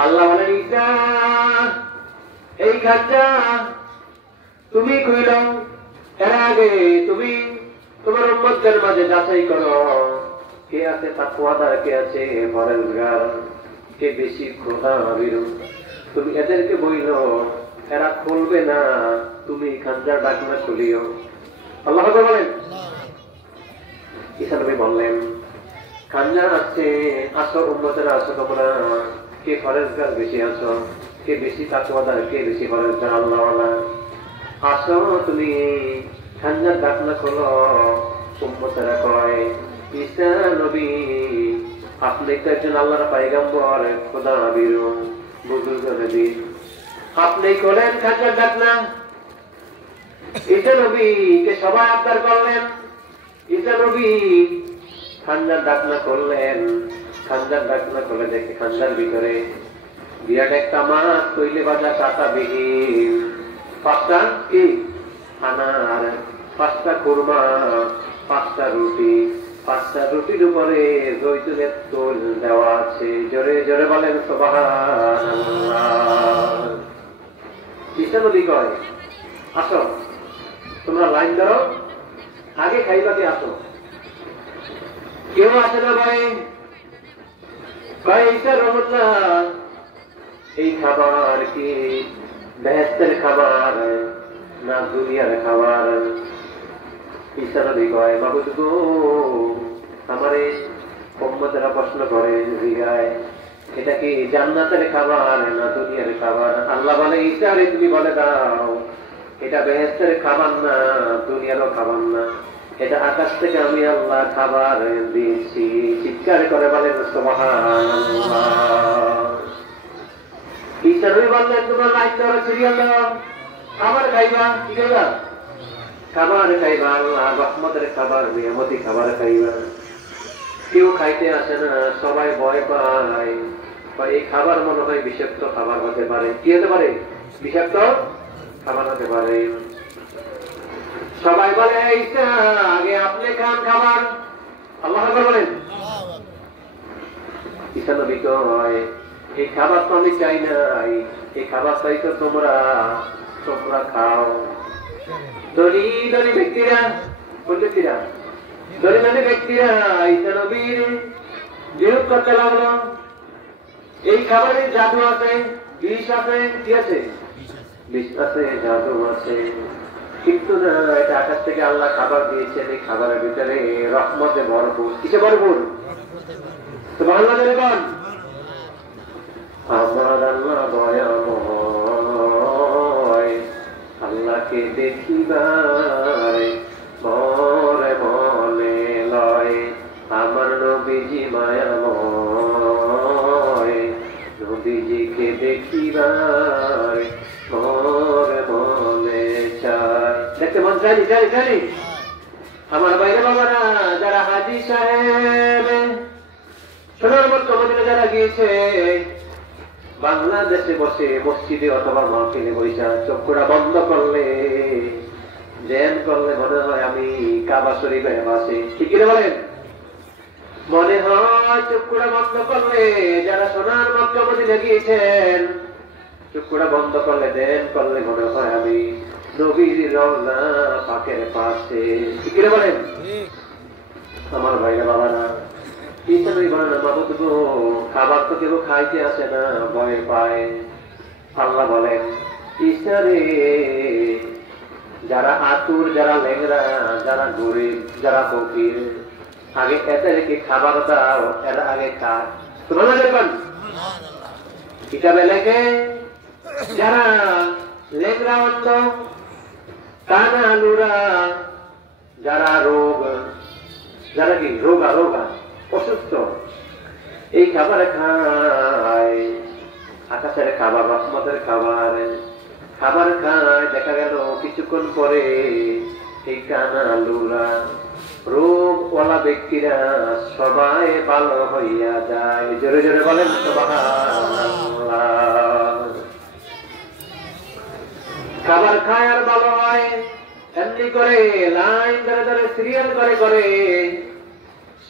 আল্লাহ বলেন, ঈসা এই খাঞ্জা তুমি কইল, এর আগে তুমি তোমার উম্মতদের মাঝে যাচাই করো কে আছে তাকওয়াদার, কে আছে পরহেজগার, কে বেশি খোদাভীরু। তুমি এদেরকে বইল, এরা খুলবে না, তুমি খাঞ্জার ডাক না খুলিও। আল্লাহ বলেন। ঈসা নবী বললেন, খাঞ্জা আসছে, আসো উম্মতেরা, আসো তোমরা, কে পরহেজগার বেশি আছো, কে বেশি তাকওয়াদার, কে বেশি পরহেজগার, আল্লাহওয়ালা, আসো তুমি খাঞ্জার ডাক না খোলো। উম্মতেরা কয়, ঈসা নবী আপনি তো একজন আল্লাহর পয়গম্বর, খোদাভীর, বুজুর্গ নবী, আপনি খোলেন খাঞ্জার ডাক না। ঈসা নবীকে সবাই আবদার করলেন, ঈসা নবী খাঞ্জার ডাক না করলেন। খাঞ্জার ডাক না করলে দেখে খাঞ্জার ভিতরে বিরাট একটা মাছ, তৈলে বাজা কাটা বিহীন, 5টা কি আনার, 5টা খুরমা, 5টা রুটি, 5টা রুটির উপরে জৈতুনের তেল দেওয়া আছে। জোরে জোরে বলেন সুবহানাল্লাহ। ঈসা নবী কয়, আসো তোমরা লাইন ধরো, আগে খাইবাকে আসো। কেউ আসে না ভাই, কয় ঈসা রহমতুল্লাহ এই খাবার কি বেহেশতের খাবার না দুনিয়ার খাবার? ঈসা নবী কয়, মাবুদ গো, আমারে উম্মতেরা প্রশ্ন করে, জিগায় এটা কি জান্নাতের খাবার না দুনিয়ার খাবার? আল্লাহ বলে, ঈসা রে তুমি বলে দাও, এটা বেহেশতের খাবার না, দুনিয়ারও খাবার না, এটা আকাশ থেকে আমি আল্লাহ খাবার দিয়েছি। চিৎকার করে বলেন সুবহানাল্লাহ। ঈসা নবী বললেন, তোমার লাইন ধরো, সিরিয়াল দাও, খাবার খাইবা। কি খাইবা? খাবার খাইবা, আল্লাহ রহমতের খাবার, নিয়ামতি খাবার খাইবা। কেউ খাইতে আসে না, সবাই ভয় পায়, এই খাবার মনে হয় বিষাক্ত খাবার হতে পারে। কি হতে পারে? বিষাক্ত খাবার হতে পারে। সবাই বলে, ঈসা আগে আপনি খান খাবার। আল্লাহ বলেন। ঈসা নবী কয়, এই খাবার তো আমি চাই নাই, এই খাবার চাই তো তোমরা খাও। ধনী ধনী ব্যক্তিরা, কোন ব্যক্তিরা? ধনী ধনী ব্যক্তিরা ঈসা নবীর বিরোধ করতে লাগলো। এই খাবারের জাদু আছে, বিষ আছে। কি আছে? বিষ আছে, জাদু আছে। কিন্তু না, এটা আকাশ থেকে আল্লাহ খাবার দিয়েছেন, এই খাবারের ভিতরে রহমতে ভরপুর। কিসে ভরপুর? সুবহানাল্লাহ বলেন। আমার আল্লাহ দয়াময়, আল্লাহকে দেখিবার মরে মনে লয়। আমার নবীজি মায়াময়, নবীজিকে দেখিবার মরে মনে চায়। দেখতে মন চাইনি চাই চাই। আমার বাইরে বাবারা, যারা হাজী সাহেব সোনার মক্কা মদিনা যারা গিয়েছে, বাংলাদেশে বসে মসজিদে অথবা মাহফিলে বৈশা চক্ষুটা বন্ধ করলে, ধ্যান করলে মনে হয় আমি কাবা শরীফের পাশে। ঠিক কিনা বলেন? মনে হয় চক্ষুটা বন্ধ করলে, যারা সোনার মক্কা মদিনা গিয়েছেন, চক্ষুটা বন্ধ করলে, ধ্যান করলে মনে হয় আমি নবীর রওজা পাকের পাশে। ঠিক কিনা বলেন? আমার ভাইরা বাবারা, ঈসা নবী বলেন, মাবুদ গো, খাবার তো কেউ খাইতে আসে না, ভয় পায়। আল্লাহ বলেন ইসারে যারা আতুর, যারা লেংরা, যারা গরিব, যারা ফকির, আগে এদেরকে খাবার দাও, এরা আগে খায়। তোমরা দেখবেন কিতাবে লেখে যারা লেংরা, অন্ধ, কানা লুরা, যারা রোগ, যারা কি রোগা রোগা অসুস্থ, এই খাবার খায়। আকাশের খাবার, রহমতের খাবার, খাবার খায়। দেখা গেল কিছুক্ষণ পরে এই কানা লুরা রোগওয়ালা ব্যক্তিরা সবাই ভালো হইয়া যায়। জোরে জোরে বলেন সুবহানাল্লাহ। খাবার খায় আর ভালো হয়, এমনি করে লাইন ধরে ধরে সিরিয়াল করে করে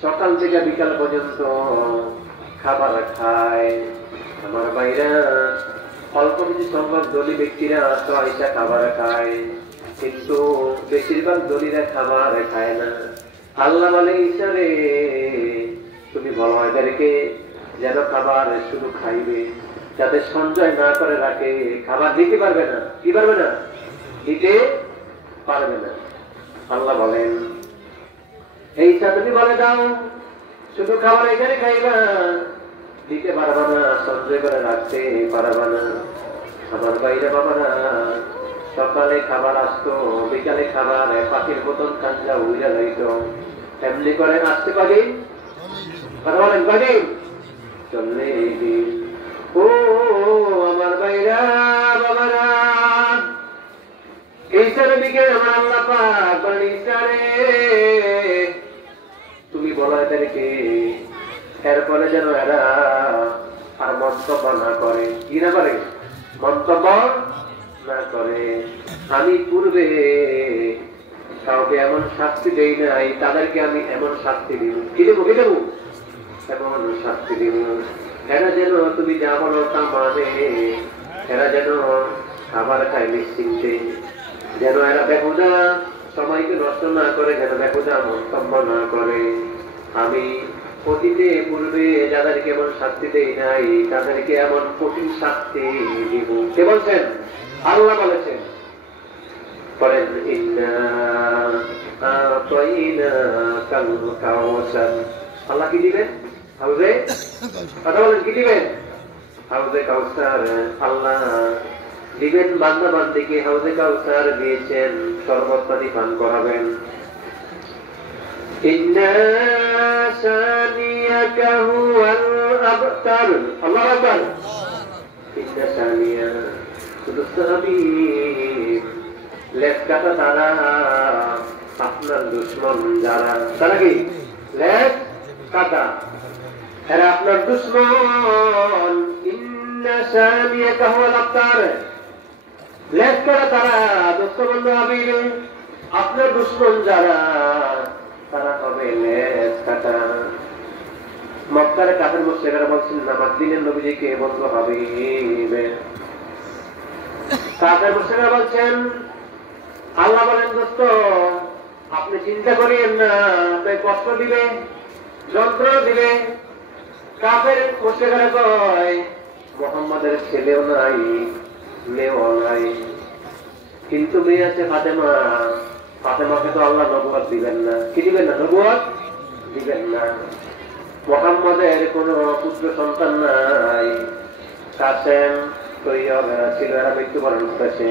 সকাল থেকে বিকাল পর্যন্ত খাবার খায়। আমার ভাইরা, অল্প কিছু সংখ্যক দলী ব্যক্তিরা আইসা খাবার খায়, কিন্তু বেশিরভাগ দলীরা খাবার খায় না। আল্লাহ বলে ইসারে তুমি বলো এদেরকে যেন খাবার শুধু খাইবে, যাতে সঞ্চয় না করে রাখে। খাবার দিতে পারবে না, কি পারবে না, দিতে পারবে না। আল্লাহ বলেন এই তুমি বলে দাও শুধু খাবার এখানে খাইবা, দিতে পারবা না, সঞ্চয় করে রাখতে পারবা না। আমার বাইরে বাবারা, সকালে খাবার আসতো, বিকালে খাবার পাখির মতন কাঞ্জা উড়ে যাইত, এমনি করে আসতে পারি কথা বলেন পারি চললে দিন। ও আমার বাইরা বাবারা, এই দিকে আমার আল্লাহ পাক বলেন ইসারে তুমি বলো এদেরকে, এরপরে যেন এরা আর মন্তব্য না করে। কি না করে? মন্তব্য না করে। আমি পূর্বে কাউকে এমন শাস্তি দেই নাই, তাদেরকে আমি এমন শাস্তি দিব। কি দেবো, কি দেবো? এমন শাস্তি দিব এরা যেন তুমি যা বলো তা মানে। এরা যেন খাবার খায় নিশ্চিন্তে, যেন এরা বেহুদা সময়কে নষ্ট না করে, যেন বেহুদা মন্তব্য না করে। আমি অতীতে পূর্বে যাদেরকে এমন শাস্তি দেই নাই, তাদেরকে এমন কঠিন শাস্তি দিব। কে বলছেন? আল্লাহ বলেছেন। বলেন আল্লাহ কি দিবেন? হাউজে কথা বলেন, কি দিবেন? হাউজে কাউসার আল্লাহ দিবেন। বান্দা বান্দিকে হাউজে কাউসার দিয়েছেন, শরবত পানি পান করাবেন। আল্লাহু আকবার। লেজ কাটা তারা আপনার দুশ্মন, যারা তারা কি লেজ কাটা, এরা আপনার দুশ্মন। লেজ কাটা তারা দোস্ত বন্ধু হাবিবে, আপনার দুশ্মন যারা তারা হবে লেজ কাটা। মক্কার কাফের মুশরিকরা বলছেন না মদিনার নবীজিকে বন্ধু হাবিবে। কাফের মুশরিকরা বলছেন, আল্লাহ বলেন দোস্ত আপনি চিন্তা করিয়েন না, আপনাকে কষ্ট দিবে, যন্ত্রণা দিবে। কাফের মুশরিকরা কয় মুহাম্মাদের ছেলেও নাই, মেয়েও নাই, কিন্তু মেয়ে আছে ফাতেমা। ফাতেমাকে তো আল্লাহ নবুয়ত দিবেন না। কি দিবেন না? নবুয়ত দিবেন না। মুহাম্মাদের কোন পুত্র সন্তান নাই। কাসেম তৈয়ব এরা ছিল, এরা মৃত্যুবরণ করেছে।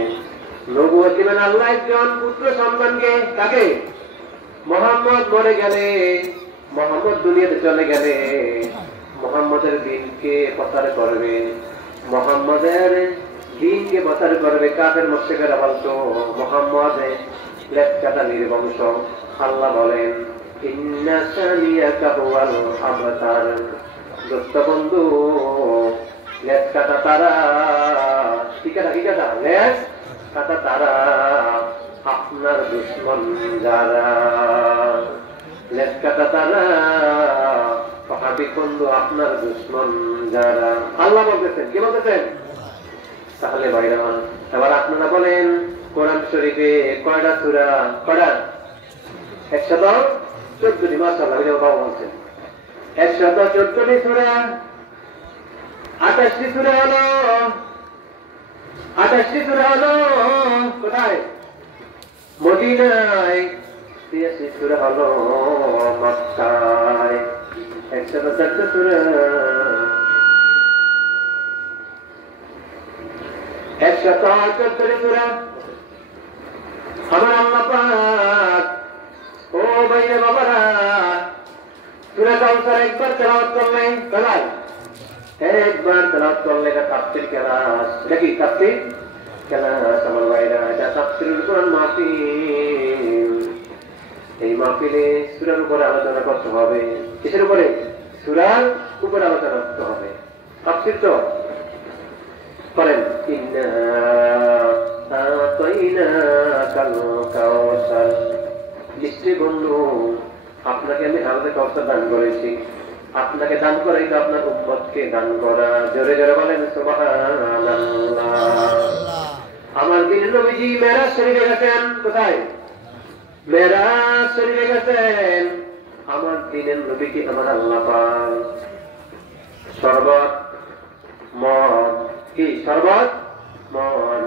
নবুয়ত দিবেন আল্লাহ একজন পুত্র সন্তানকে। কাকে? মুহাম্মদ মরে গেলে, মুহাম্মদ দুনিয়াতে চলে গেলে মুহাম্মদের দিনকে প্রচার করবে, মুহাম্মদের দিনকে প্রচার করবে। কাফের মুশরিকরা বলতো মুহাম্মদ লেজ কাটা নির্বংশ। আল্লাহ বলেন ইন্না শানিয়াকা হুয়াল আবতার। দোস্ত বন্ধু লেজ কাটা তারা, কি কাটা, কি কাটা? লেজ কাটা তারা আপনার দুশ্মন যারা। লেজ কাটা তারা হাবিব বন্ধু আপনার দুশ্মন যারা। আল্লাহ বলতেছেন। কি বলতেছেন? তাহলে ভাইরা এবার আপনারা বলেন কোরআন শরীফে কয়টা সূরা? কয়টা? 114টি। মাশাআল্লাহ, বাবা বলছেন 114টি সূরা। 28টি সূরা হলো 28টি সূরা হলো কোথায়? মদিনায়। 83 সূরা হলো মক্কায়। 104 সূরা, 174 সূরা। আমার আল্লাহ পাক, ও ভাইরা বাবারা, সূরা কাউসার একবার তেলাওয়াত করলে কেলাস, একবার তেলাওয়াত করলে এটা তাফসীর কেলাস। এটা কি তাফসীর কেলাস? আমার ভাইরা, এটা তাফসীরুল কোরআন মাহফিল। এই মাহফিলে সূরার উপরে আলোচনা করতে হবে। কিসের উপরে? সূরার উপরে আলোচনা করতে হবে। তাফসীর তো করেন। ইন্না আতাইনাকাল কাউসার। নিশ্চয় বন্ধু, আপনাকে আমি হাউজে কাউসার দান করেছি। আপনাকে দান করাই তো আপনার উম্মতকে দান করা। জোরে জোরে বলেন সুবহানাল্লাহ। আমার দিন নবীজি মেরাজ শরীফে গেছেন। কোথায়? মেরাজ শরীফে গেছেন। আমার দিনের নবীকে আমার আল্লাহ পাক শরবত, মদ, কি শরবত, মদ,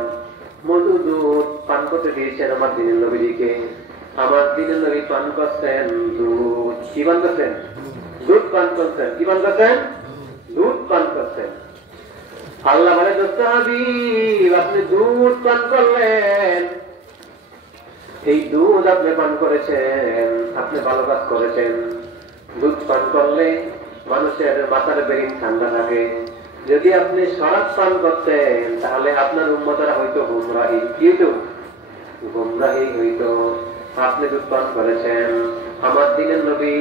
মধু, দুধ পান করতে দিয়েছেন আমার দিনের নবীজিকে। আমার দিনের নবী পান করছেন দুধ। কি পান করছেন? দুধ পান করছেন। কি পান করছেন? দুধ পান করছেন। আল্লাহ বলে, দোস্ত হাবিব, আপনি দুধ পান করলেন। এই দুধ আপনি পান করেছেন, আপনি ভালো কাজ করেছেন। দুধ পান করলে মানুষের মাথার ব্রেইন ঠান্ডা থাকে। যদি আপনি শরাব পান করতেন তাহলে আপনার উম্মতেরা হয়তো গুমরাহি, কিন্তু গুমরাহি হইতো। আপনি দুধ পান করেছেন। আমার দিনের নবী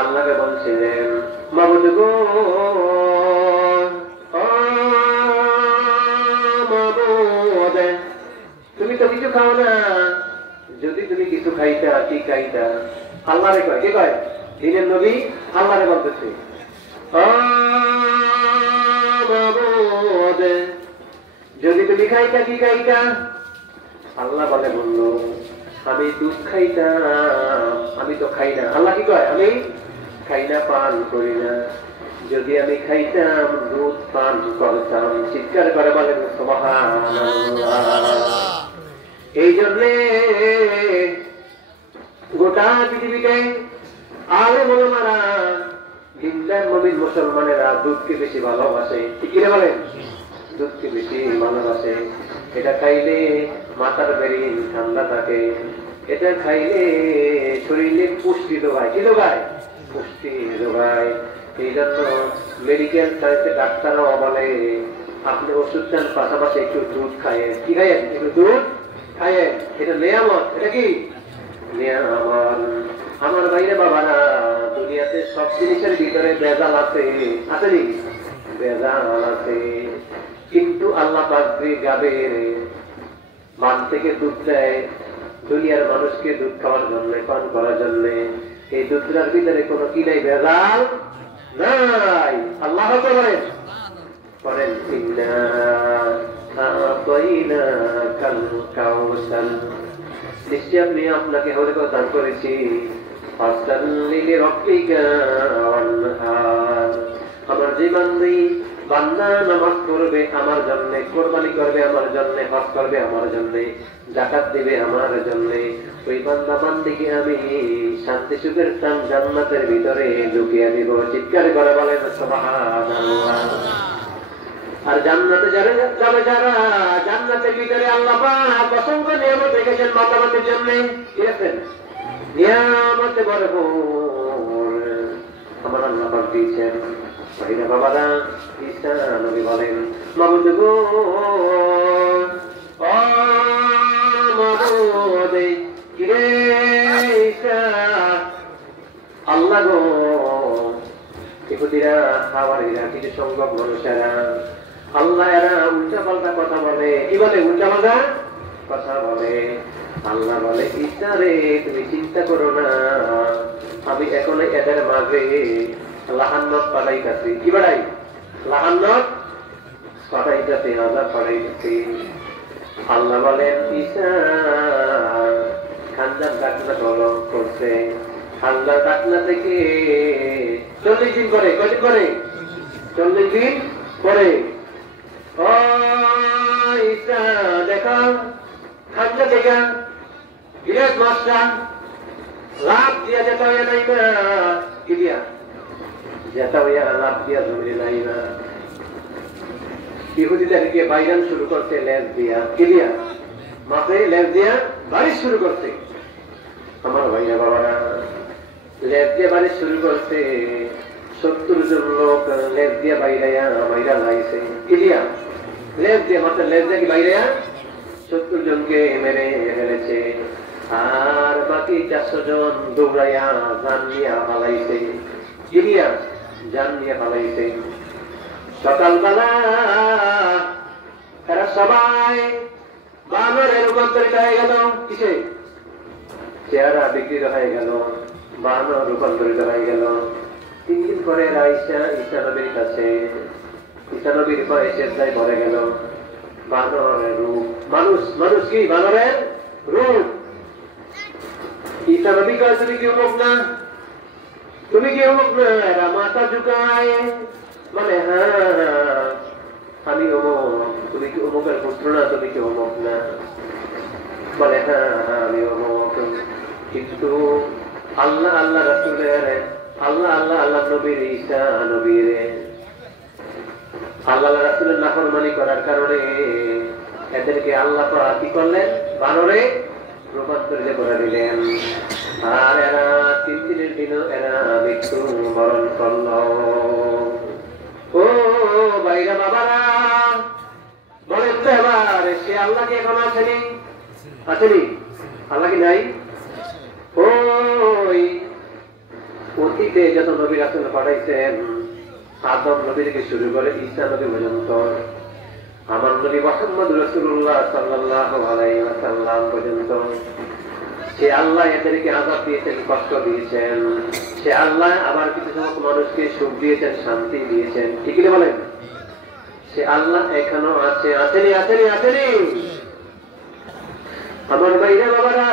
আল্লাহকে বলছিলেন, মাবুদ গো, মাবুদ, তুমি তো কিছু খাও না। যদি তুমি কিছু খাইতা, কি খাইতা? আল্লাহরে কয়। কে কয়? দিনের নবী আল্লাহরে বলতেছে, মাবুদ, যদি তুমি খাইতা, কি খাইতা? আল্লাহ বলে, বললো, আমি দুধ খাইতাম। আমি তো খাই না। আল্লাহ কি কয়? আমি খাই না, পান করি না। যদি আমি খাইতাম, দুধ পান করতাম। চিৎকার করে বলেন সুবহানাল্লাহ। এই জন্যে গোটা পৃথিবীতে আলেম ওলামারা, হিন্দুর মুমিন মুসলমানেরা দুধকে বেশি ভালোবাসে। কি রে বলেন? দুধকে বেশি ভালোবাসে। এটা খাইলে মাথার ব্রেইন ঠান্ডা থাকে। এটা খাইলে শরীরে পুষ্টি যোগায়। কি যোগায়? পুষ্টি যোগায়। এই জন্য মেডিকেল সায়েন্সে ডাক্তাররাও বলে, আপনি ওষুধ খান, পাশাপাশি একটু দুধ খায়েন। কি খায়েন? একটু দুধ খায়েন। এটা নিয়ামত। এটা কি নিয়ামত? আমার ভাইরা বাবারা, দুনিয়াতে সব জিনিসের ভিতরে ভেজাল আছে। আসেনি? ভেজাল আছে। কিন্তু আল্লাহ পাক গাবের মান থেকে দুধ দেয় দুনিয়ার মানুষকে দুধ খাওয়ার জন্য, পান করার জন্য। এই দুধটার ভিতরে কোনো কি নাই? ভেজাল নাই। আল্লাহ বলেন, নিশ্চয় আপনি আপনাকে হলে দান করেছি। আমার যে বান্দা নামাজ করবে আমার জন্য, কোরবানি করবে আমার জন্য, হজ করবে আমার জন্য, যাকাত দিবে আমার জন্য, ওই বান্দা বান্দিকে আমি শান্তি সুখের স্থান জান্নাতের ভিতরে ঢুকিয়ে দিব। চিৎকার করে বলেন সুবহানাল্লাহ। আর জান্নাতে যারা যাবে, যারা জান্নাতের ভিতরে আল্লাহ পাক অসংখ্য নিয়ামত রেখেছেন বান্দাবান্দির জন্য। ঠিক আছে? নিয়ামতে ভরপুর আমার আল্লাহ পাক দিয়েছেন। ভাইরা বাবারা, ঈসা নবী বলেন, মাবুদ গো, ও মাবুদ, কিরে ঈসা, আল্লাহ গো। ইহুদিরা, হাওয়ারিরা, কিছু সংখ্যক মানুষেরা, আল্লাহ এরা উল্টা পাল্টা কথা বলে। কি বলে? উল্টা পাল্টা কথা বলে। আল্লাহ বলে, ঈসা রে, তুমি চিন্তা করো না, আমি এখন এদের মাঝে লাহান্নত পাঠাইতেছি। কি বাড়াই? লাহান্নত পাঠাইতেছি, আল্লাহ পাঠাইতেছি। আল্লাহ বলেন, ঈসা খানজার ডাকনা গলম করছে। খানজার ডাকনা থেকে 40 দিন পরে, কয়দিন পরে? 40 দিন পরে মাস্টার থেকে বিরাট মাস্টার লাভ দিয়া যেটা হইয়া নাই না কি দিয়া যেটা হইয়া লাভ দিয়া জমিনে নাই না ইহুদিদেরকে বাইরান শুরু করতে লেজ দিয়া কি দিয়া মাঠে লেজ দিয়া বাড়ি শুরু করতে আমার ভাইয়া বাবারা লেজ দিয়ে বাড়ি শুরু করতে 70 জন লোক লেজ দিয়ে বাইরাইয়া বাইরা লাইছে কি দিয়া লেজ দিয়ে মাঠে লেজ দিয়ে কি বাইরাইয়া 70 জনকে মেরে ফেলেছে আর বাকি 400 জন দৌড়াইয়া জান নিয়ে পালাইছে কি দিয়া জান নিয়ে পালাইছে সকালবেলা এরা সবাই বানরে রূপান্তরিত হয়ে গেল কিসে চেহারা বিকৃত হয়ে গেল বানর রূপান্তরিত হয়ে গেল 3 দিন পরে এরা ঈসা নবীর কাছে ঈসা নবীর পরে চেষ্টায় ভরে গেল বানরের রূপ মানুষ কি বানরের রূপ ঈসা নবী কয় তুমি কি অমুক না তুমি কি অমুক না এরা মাথা ঝুঁকায় মানে হ্যাঁ আমি অমুক তুমি কি অমুকের পুত্র না তুমি কি অমুক না বলে হ্যাঁ আমি অমুক কিন্তু আল্লাহ আল্লাহ রাসূলের আল্লাহ নবীর ঈসা নবীর আল্লাহ রাসূলের নাফরমানি করার কারণে এদেরকে আল্লাহ পাক কি করলেন বানরে রূপান্তরিত করে দিলেন আর এরা 3 দিনের দিন এরা মৃত্যু বরণ করল ও ভাইরা বাবারা বলেন তো এবার সে আল্লাহ কি এখন আসেনি আল্লাহ কি নাই ওই অতীতে যত নবী রাসূল পাঠাইছেন আদম নবী থেকে শুরু করে ঈসা নবী পর্যন্ত আমার নবী মুহাম্মদ রাসূলুল্লাহ সাল্লাল্লাহু আলাইহি ওয়াসাল্লাম পর্যন্ত সে আল্লাহ এদেরকে আযাব দিয়েছেন কষ্ট দিয়েছেন সে আল্লাহ আবার কিছু সমস্ত মানুষকে সুখ দিয়েছেন শান্তি দিয়েছেন ঠিক কি বলেন সে আল্লাহ এখনো আছে আসেনি আমার ভাইরা বাবারা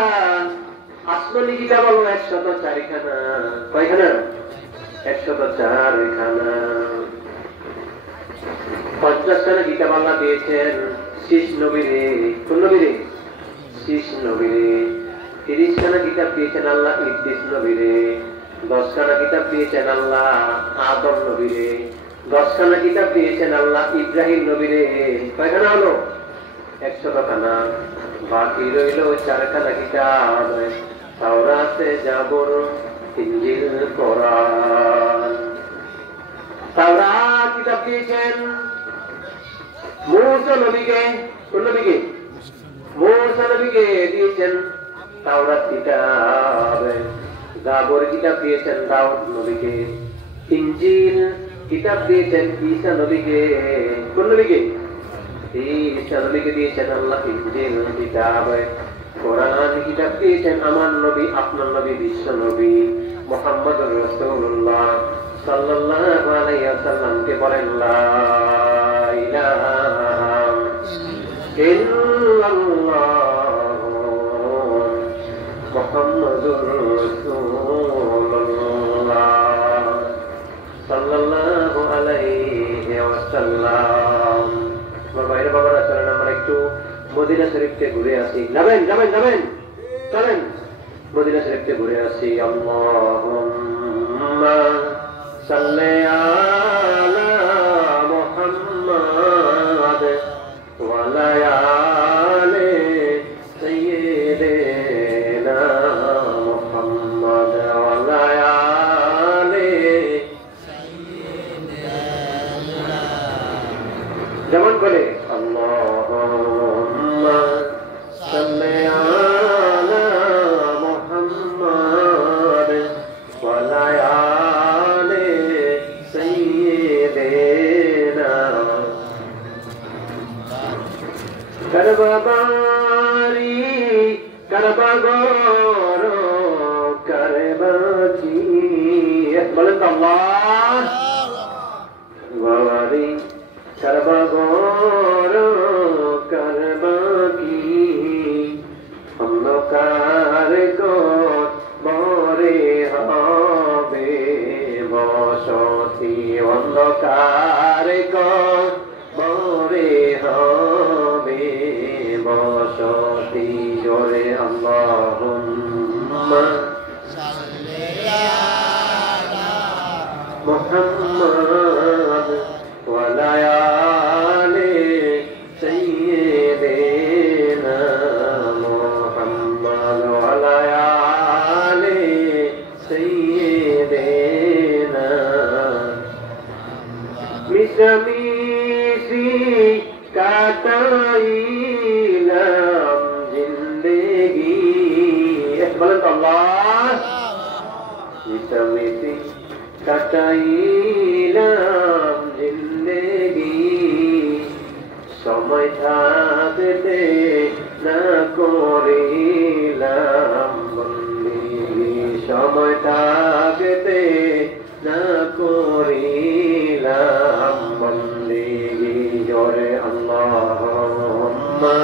আসমানি কিতাব হলো 104 খানা কয়খানা 104 খানা 50 খানা কিতাব আল্লাহ দিয়েছেন শীষ নবীরে কোন নবীরে শীষ নবীরে 30 খানা কিতাব দিয়েছেন আল্লাহ ইদ্রিস নবীরে 10 খানা কিতাব দিয়েছেন আল্লাহ আদম নবীরে 10 খানা কিতাব দিয়েছেন আল্লাহ ইব্রাহিম নবীরে কয়খানা হলো 100 খানা বাকি রইল 4 খানা কিতাব তাওরাত জাবর ইনজিল কোরআন তাওরাত কিতাব দিয়েছেন মূসা নবীকে কোন নবীকে মূসা নবীকে দিয়েছেন তাওরাত কিতাব জাবর কিতাব দিয়েছেন দাউদ নবীকে ইনজিল কিতাব দিয়েছেন ঈসা নবীকে কোন নবীকে ঈসা নবীকে দিয়েছেন আল্লাহ ইনজিল কিতাব কোরআন কিতাব দিয়েছেন আমার নবী আপনার নবী বিশ্ব নবী মুহাম্মদুর রাসূলুল্লাহ সাল্লাল্লাহু আলাইহি ওয়াসাল্লামকে বলেন লা ইলাহা ইল্লাল্লাহ মুহাম্মাদুর রাসূলুল্লাহ সাল্লাল্লাহু আলাইহি ওয়াসাল্লাম ভাইরা বাবারা চলেন আমরা একটু মদিনা শরীফকে ঘুরে আসি যাবেন চলেন মদিনা শরীফকে ঘুরে আসি আল্লাহুম্মা সাল্লি আলা মুহাম্মাদ ওয়া আলা আলি সাইয়্যিদিনা মুহাম্মাদ ওয়া আলা আলি সাইয়্যিদিনা যেমন বলে আল্লাহুম্মা সাল্লি আলা মুহাম্মাদ ওয়া আলা আলি সাইয়্যিদিনা করবাবারি করবাগর করবাজি বলেন আল্লাহ বাবারি করবাগর করবাজি অন্ধকার কো বরে হবে বসতি অন্ধকার কো বরে হবে বসতি আল্লাহুম্মা সাল্লি আলা মুহাম্মাদ ওয়া আলা আলি সাইয়্যিদিনা মুহাম্মাদ ওয়া আলা আলি সাইয়্যিদিনা মিশামিশি কাটাইলাম জিন্দেগি বলেন তো আল্লাহ মিশামিশি কাটাইলাম জিন্দেগি সময় থাকতে না করিলাম বন্দেগি সময় থাকতে না করিলাম বন্দেগি জোরে আল্লাহুম্মা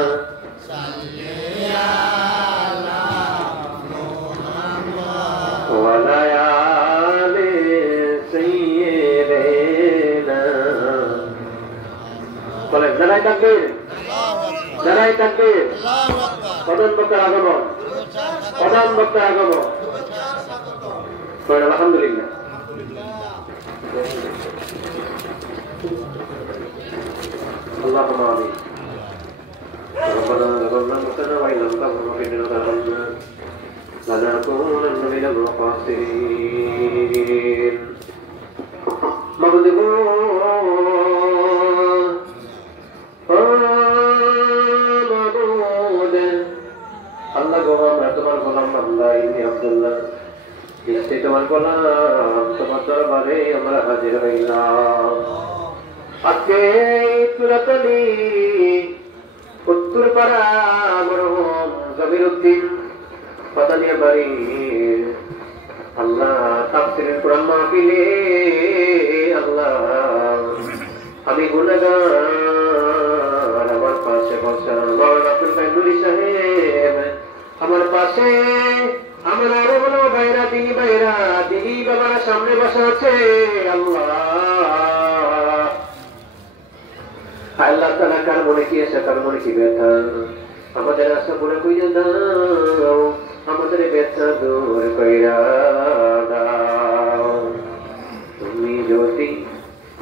সাল্লি আলা মুহাম্মাদ ওয়া আলা আলি সাইয়্যিদিনা বলেন নারায়ে তাকবীর নারায়ে তাকবীর আল্লাহু আকবার প্রধান বক্তার আগমন প্রধান বক্তার আগমন বলেন আলহামদুলিল্লাহ اللهم آمين ربنا ظلمنا أنفسنا وإن لم تغفر لنا لنكونن من الخاسرين مغضب আল্লাহ গো আমরা তোমার গোলাম বান্দা ইনি আব্দুল্লাহ নিশ্চয়ই তোমার গোলাম তোমার দরবারে আমরা হাজির হইলাম আজকে তুলাতলি উত্তরপাড়া মরহুম জমিরউদ্দিন পাতানিয়া বাড়ি আল্লাহ তাফসীরের কোরআন মাহফিলে আল্লাহ আমি গুনাহগার আমার পাশে বসা মাওলানা আব্দুল কাইয়ুম সাহেব আমার পাশে আমার আরো বড় ভাইরা দিনী বাবারা সামনে বসা আছে আল্লাহ আল্লাহ তাআলা কার মনে কি আছে কার মনে কি ব্যথা আমাদের আশা পুরো কইরা দাও আমাদের ব্যথা দূর কইরা দাও তুমি যদি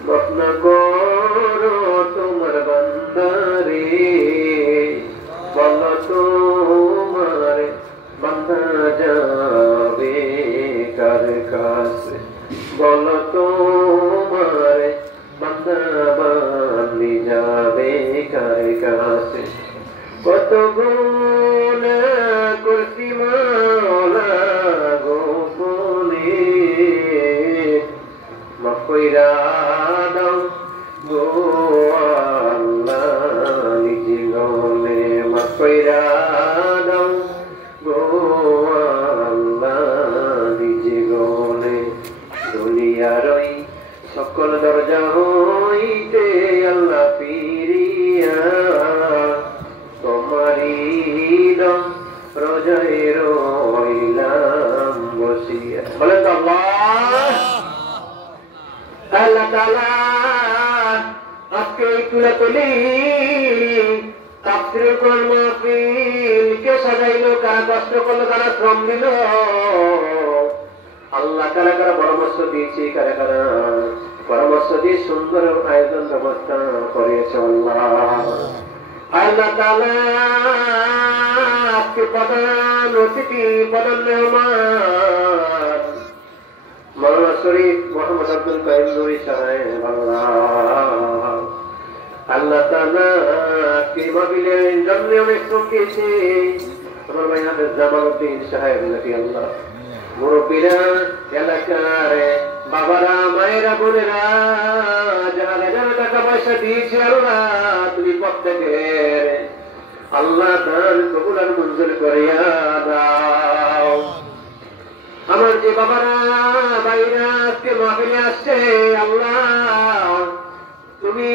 মাফ না করো তোমার বান্দারে বলো তোমার বান্দা যাবে কার কাছে বলো তোমার বান্দা বান্দি যাবে কার কাছে কত গুনাহ করছি মাওলা গোপনে মাফ কইরা দাও গো আল্লাহ নিজ গনে মাফ কইরা দাও গো আল্লাহ নিজ গনে দুনিয়ার ওই সকল দরজা হইতে আল্লাহ ফিরিয়া তোমারি দম রোজায় রইলাম বসিয়া বলেন তো আল্লাহ তাআলা আজকে তুলাতলি তাফসীরের কোরআন মাহফিল কে সাজাইলো কারা কষ্ট করলো কারা শ্রম দিল আল্লাহ কারা কারা পরামর্শ দিয়েছে কারা কারা পরামর্শ দিয়ে সুন্দর আয়োজন ব্যবস্থা করেছে আল্লাহ তাআলা আজকে প্রধান অতিথি প্রধান মেহমান মাওলানা শরীফ মোহাম্মদ আব্দুল কাইয়ুম নুরী সাহেব আল্লাহ তাআলা আজকে মাহফিলের জন্যে অনেক চমকেছে আমার ভাই হাফেজ জামালউদ্দিন সাহেব রাদিয়াল্লাহু মুরব্বীরা এলাকার বাবারা মায়েরা বোনেরা যারা যারা টাকা পয়সা দিয়েছে আল্লাহ তুমি প্রত্যেকের আল্লাহ দান কবুল আর মঞ্জুর করিয়া দাও আমার যে বাবারা ভাইরা আজকে মাহফিলে আসছে আল্লাহ তুমি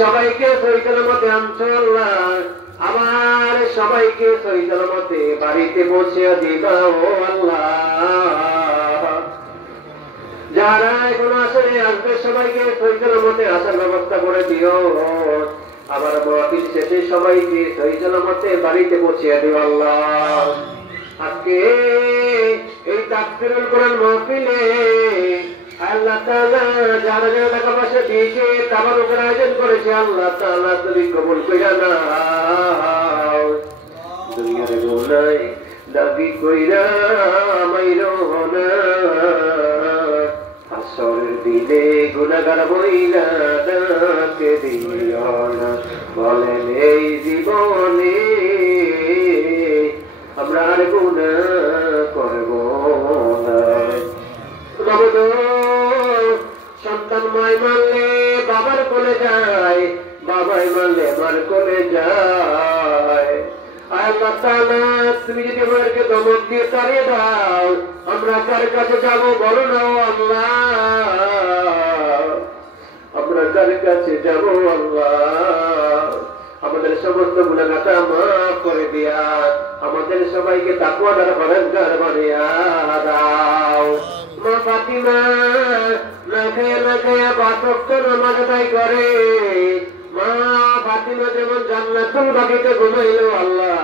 সবাইকে সহিতের মধ্যে আনছো আল্লাহ আবার সবাইকে সহিতের মধ্যে বাড়িতে পৌঁছে দিবা ও আল্লাহ যারা এখন আসলে আসবে সবাইকে সহিতের মধ্যে আসার ব্যবস্থা করে দিও আবার মাহফিল শেষে সবাইকে সহিতের মধ্যে বাড়িতে পৌঁছে দিও আল্লাহ আজকে এই তাফসীরুল কোরআন মাহফিলে আল্লাহ তাআলা যারা যারা টাকা পয়সা দিয়েছে তাবারুকের আয়োজন করেছে আল্লাহ তাআলা তুমি কবুল কইরা নাও দুনিয়ার গোনায় দাবি কইরা মাইরো না আসরের দিনে গুনাহগার বইলা ডাকে দিও না বলেন এই জীবনে আমরা আর গুনাহ করব না সন্তান মায় মানলে বাবার কোলে যায় বাবাই মানলে মার কোলে যায় আল্লাহ তাআলা তুমি যদি আমাদেরকে দমক দিয়ে তাড়িয়ে দাও আমরা কার কাছে যাব বলো না আল্লাহ আমরা কার কাছে যাব আল্লাহ আমাদের সমস্ত গুনাহগাতা মাফ করে দিয়া আমাদের সবাইকে তাকওয়াদার পরহেজগার বানিয়া দাও মা ফাতিমা না খেয়ে 5 ওয়াক্ত নামাজ আদায় করে মা ফাতিমা যেমন জান্নাতুল বাগিতে ঘুমাইলো আল্লাহ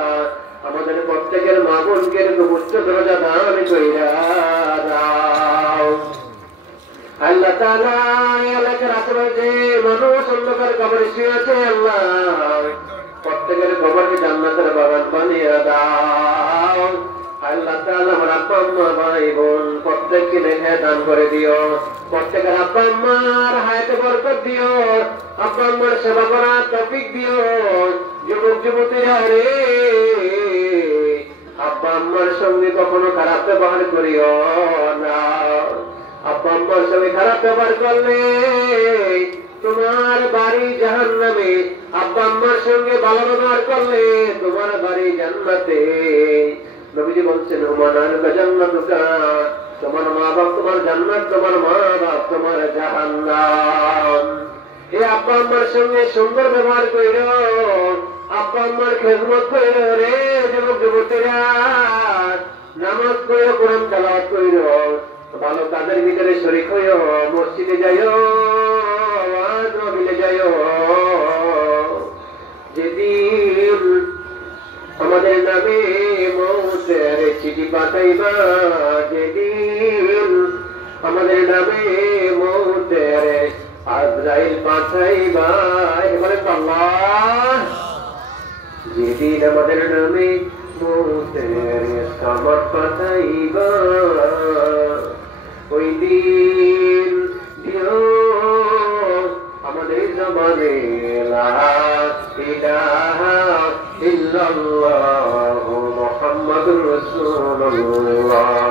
আমাদের প্রত্যেকের মা বোনকে এরকম উচ্চ দরজা দান কইরা দাও আল্লাহ তাআলা এলাকার আশেপাশে মানুষ অন্ধকার কবরে শুয়ে আছে আল্লাহ প্রত্যেকের কবরকে জান্নাতের বাগান বানিয়ে দাও আল্লাহ তাআলা আমার আব্বা আম্মা ভাই বোন প্রত্যেককে নেক দান করে দিও প্রত্যেকের আব্বা আম্মার হায়াতে বরকত দিও আব্বা আম্মার সেবা করার তৌফিক দিও যুবক যুবতীরা রে আব্বা আম্মার সঙ্গে কখনো খারাপ ব্যবহার করিও না আব্বা আম্মার সঙ্গে খারাপ ব্যবহার করলে তোমার বাড়ি জাহান্নামে আব্বা আম্মার সঙ্গে ভালো ব্যবহার করলে তোমার বাড়ি জান্নাতে নবীজি বলছেন হুমানানুকা জান্নাতুকা তোমার মা বাপ তোমার জান্নাত তোমার মা বাপ তোমার জাহান্নাম এই আব্বা আম্মার সঙ্গে সুন্দর ব্যবহার কইরো আব্বা আম্মার খেদমত কইরো রে যুবক যুবতীরা নামাজ কইরো কোরআন তেলাওয়াত কইরো ভালো কাজের ভিতরে শরীক হইও মসজিদে যাইও ওয়াজ মাহফিলে যাইও যেদিন আমাদের নামে মৌতের চিঠি পাঠাইবা যেদিন আমাদের নামে মৌতের আজরাইল পাঠাইবা এবারে আল্লাহ যেদিন আমাদের নামে মৌতের কামত পাঠাইবা ওই দিন দিও আমাদের জবানে লা ইলাহা ইল্লাল্লাহু মুহাম্মাদুর রাসূলুল্লাহ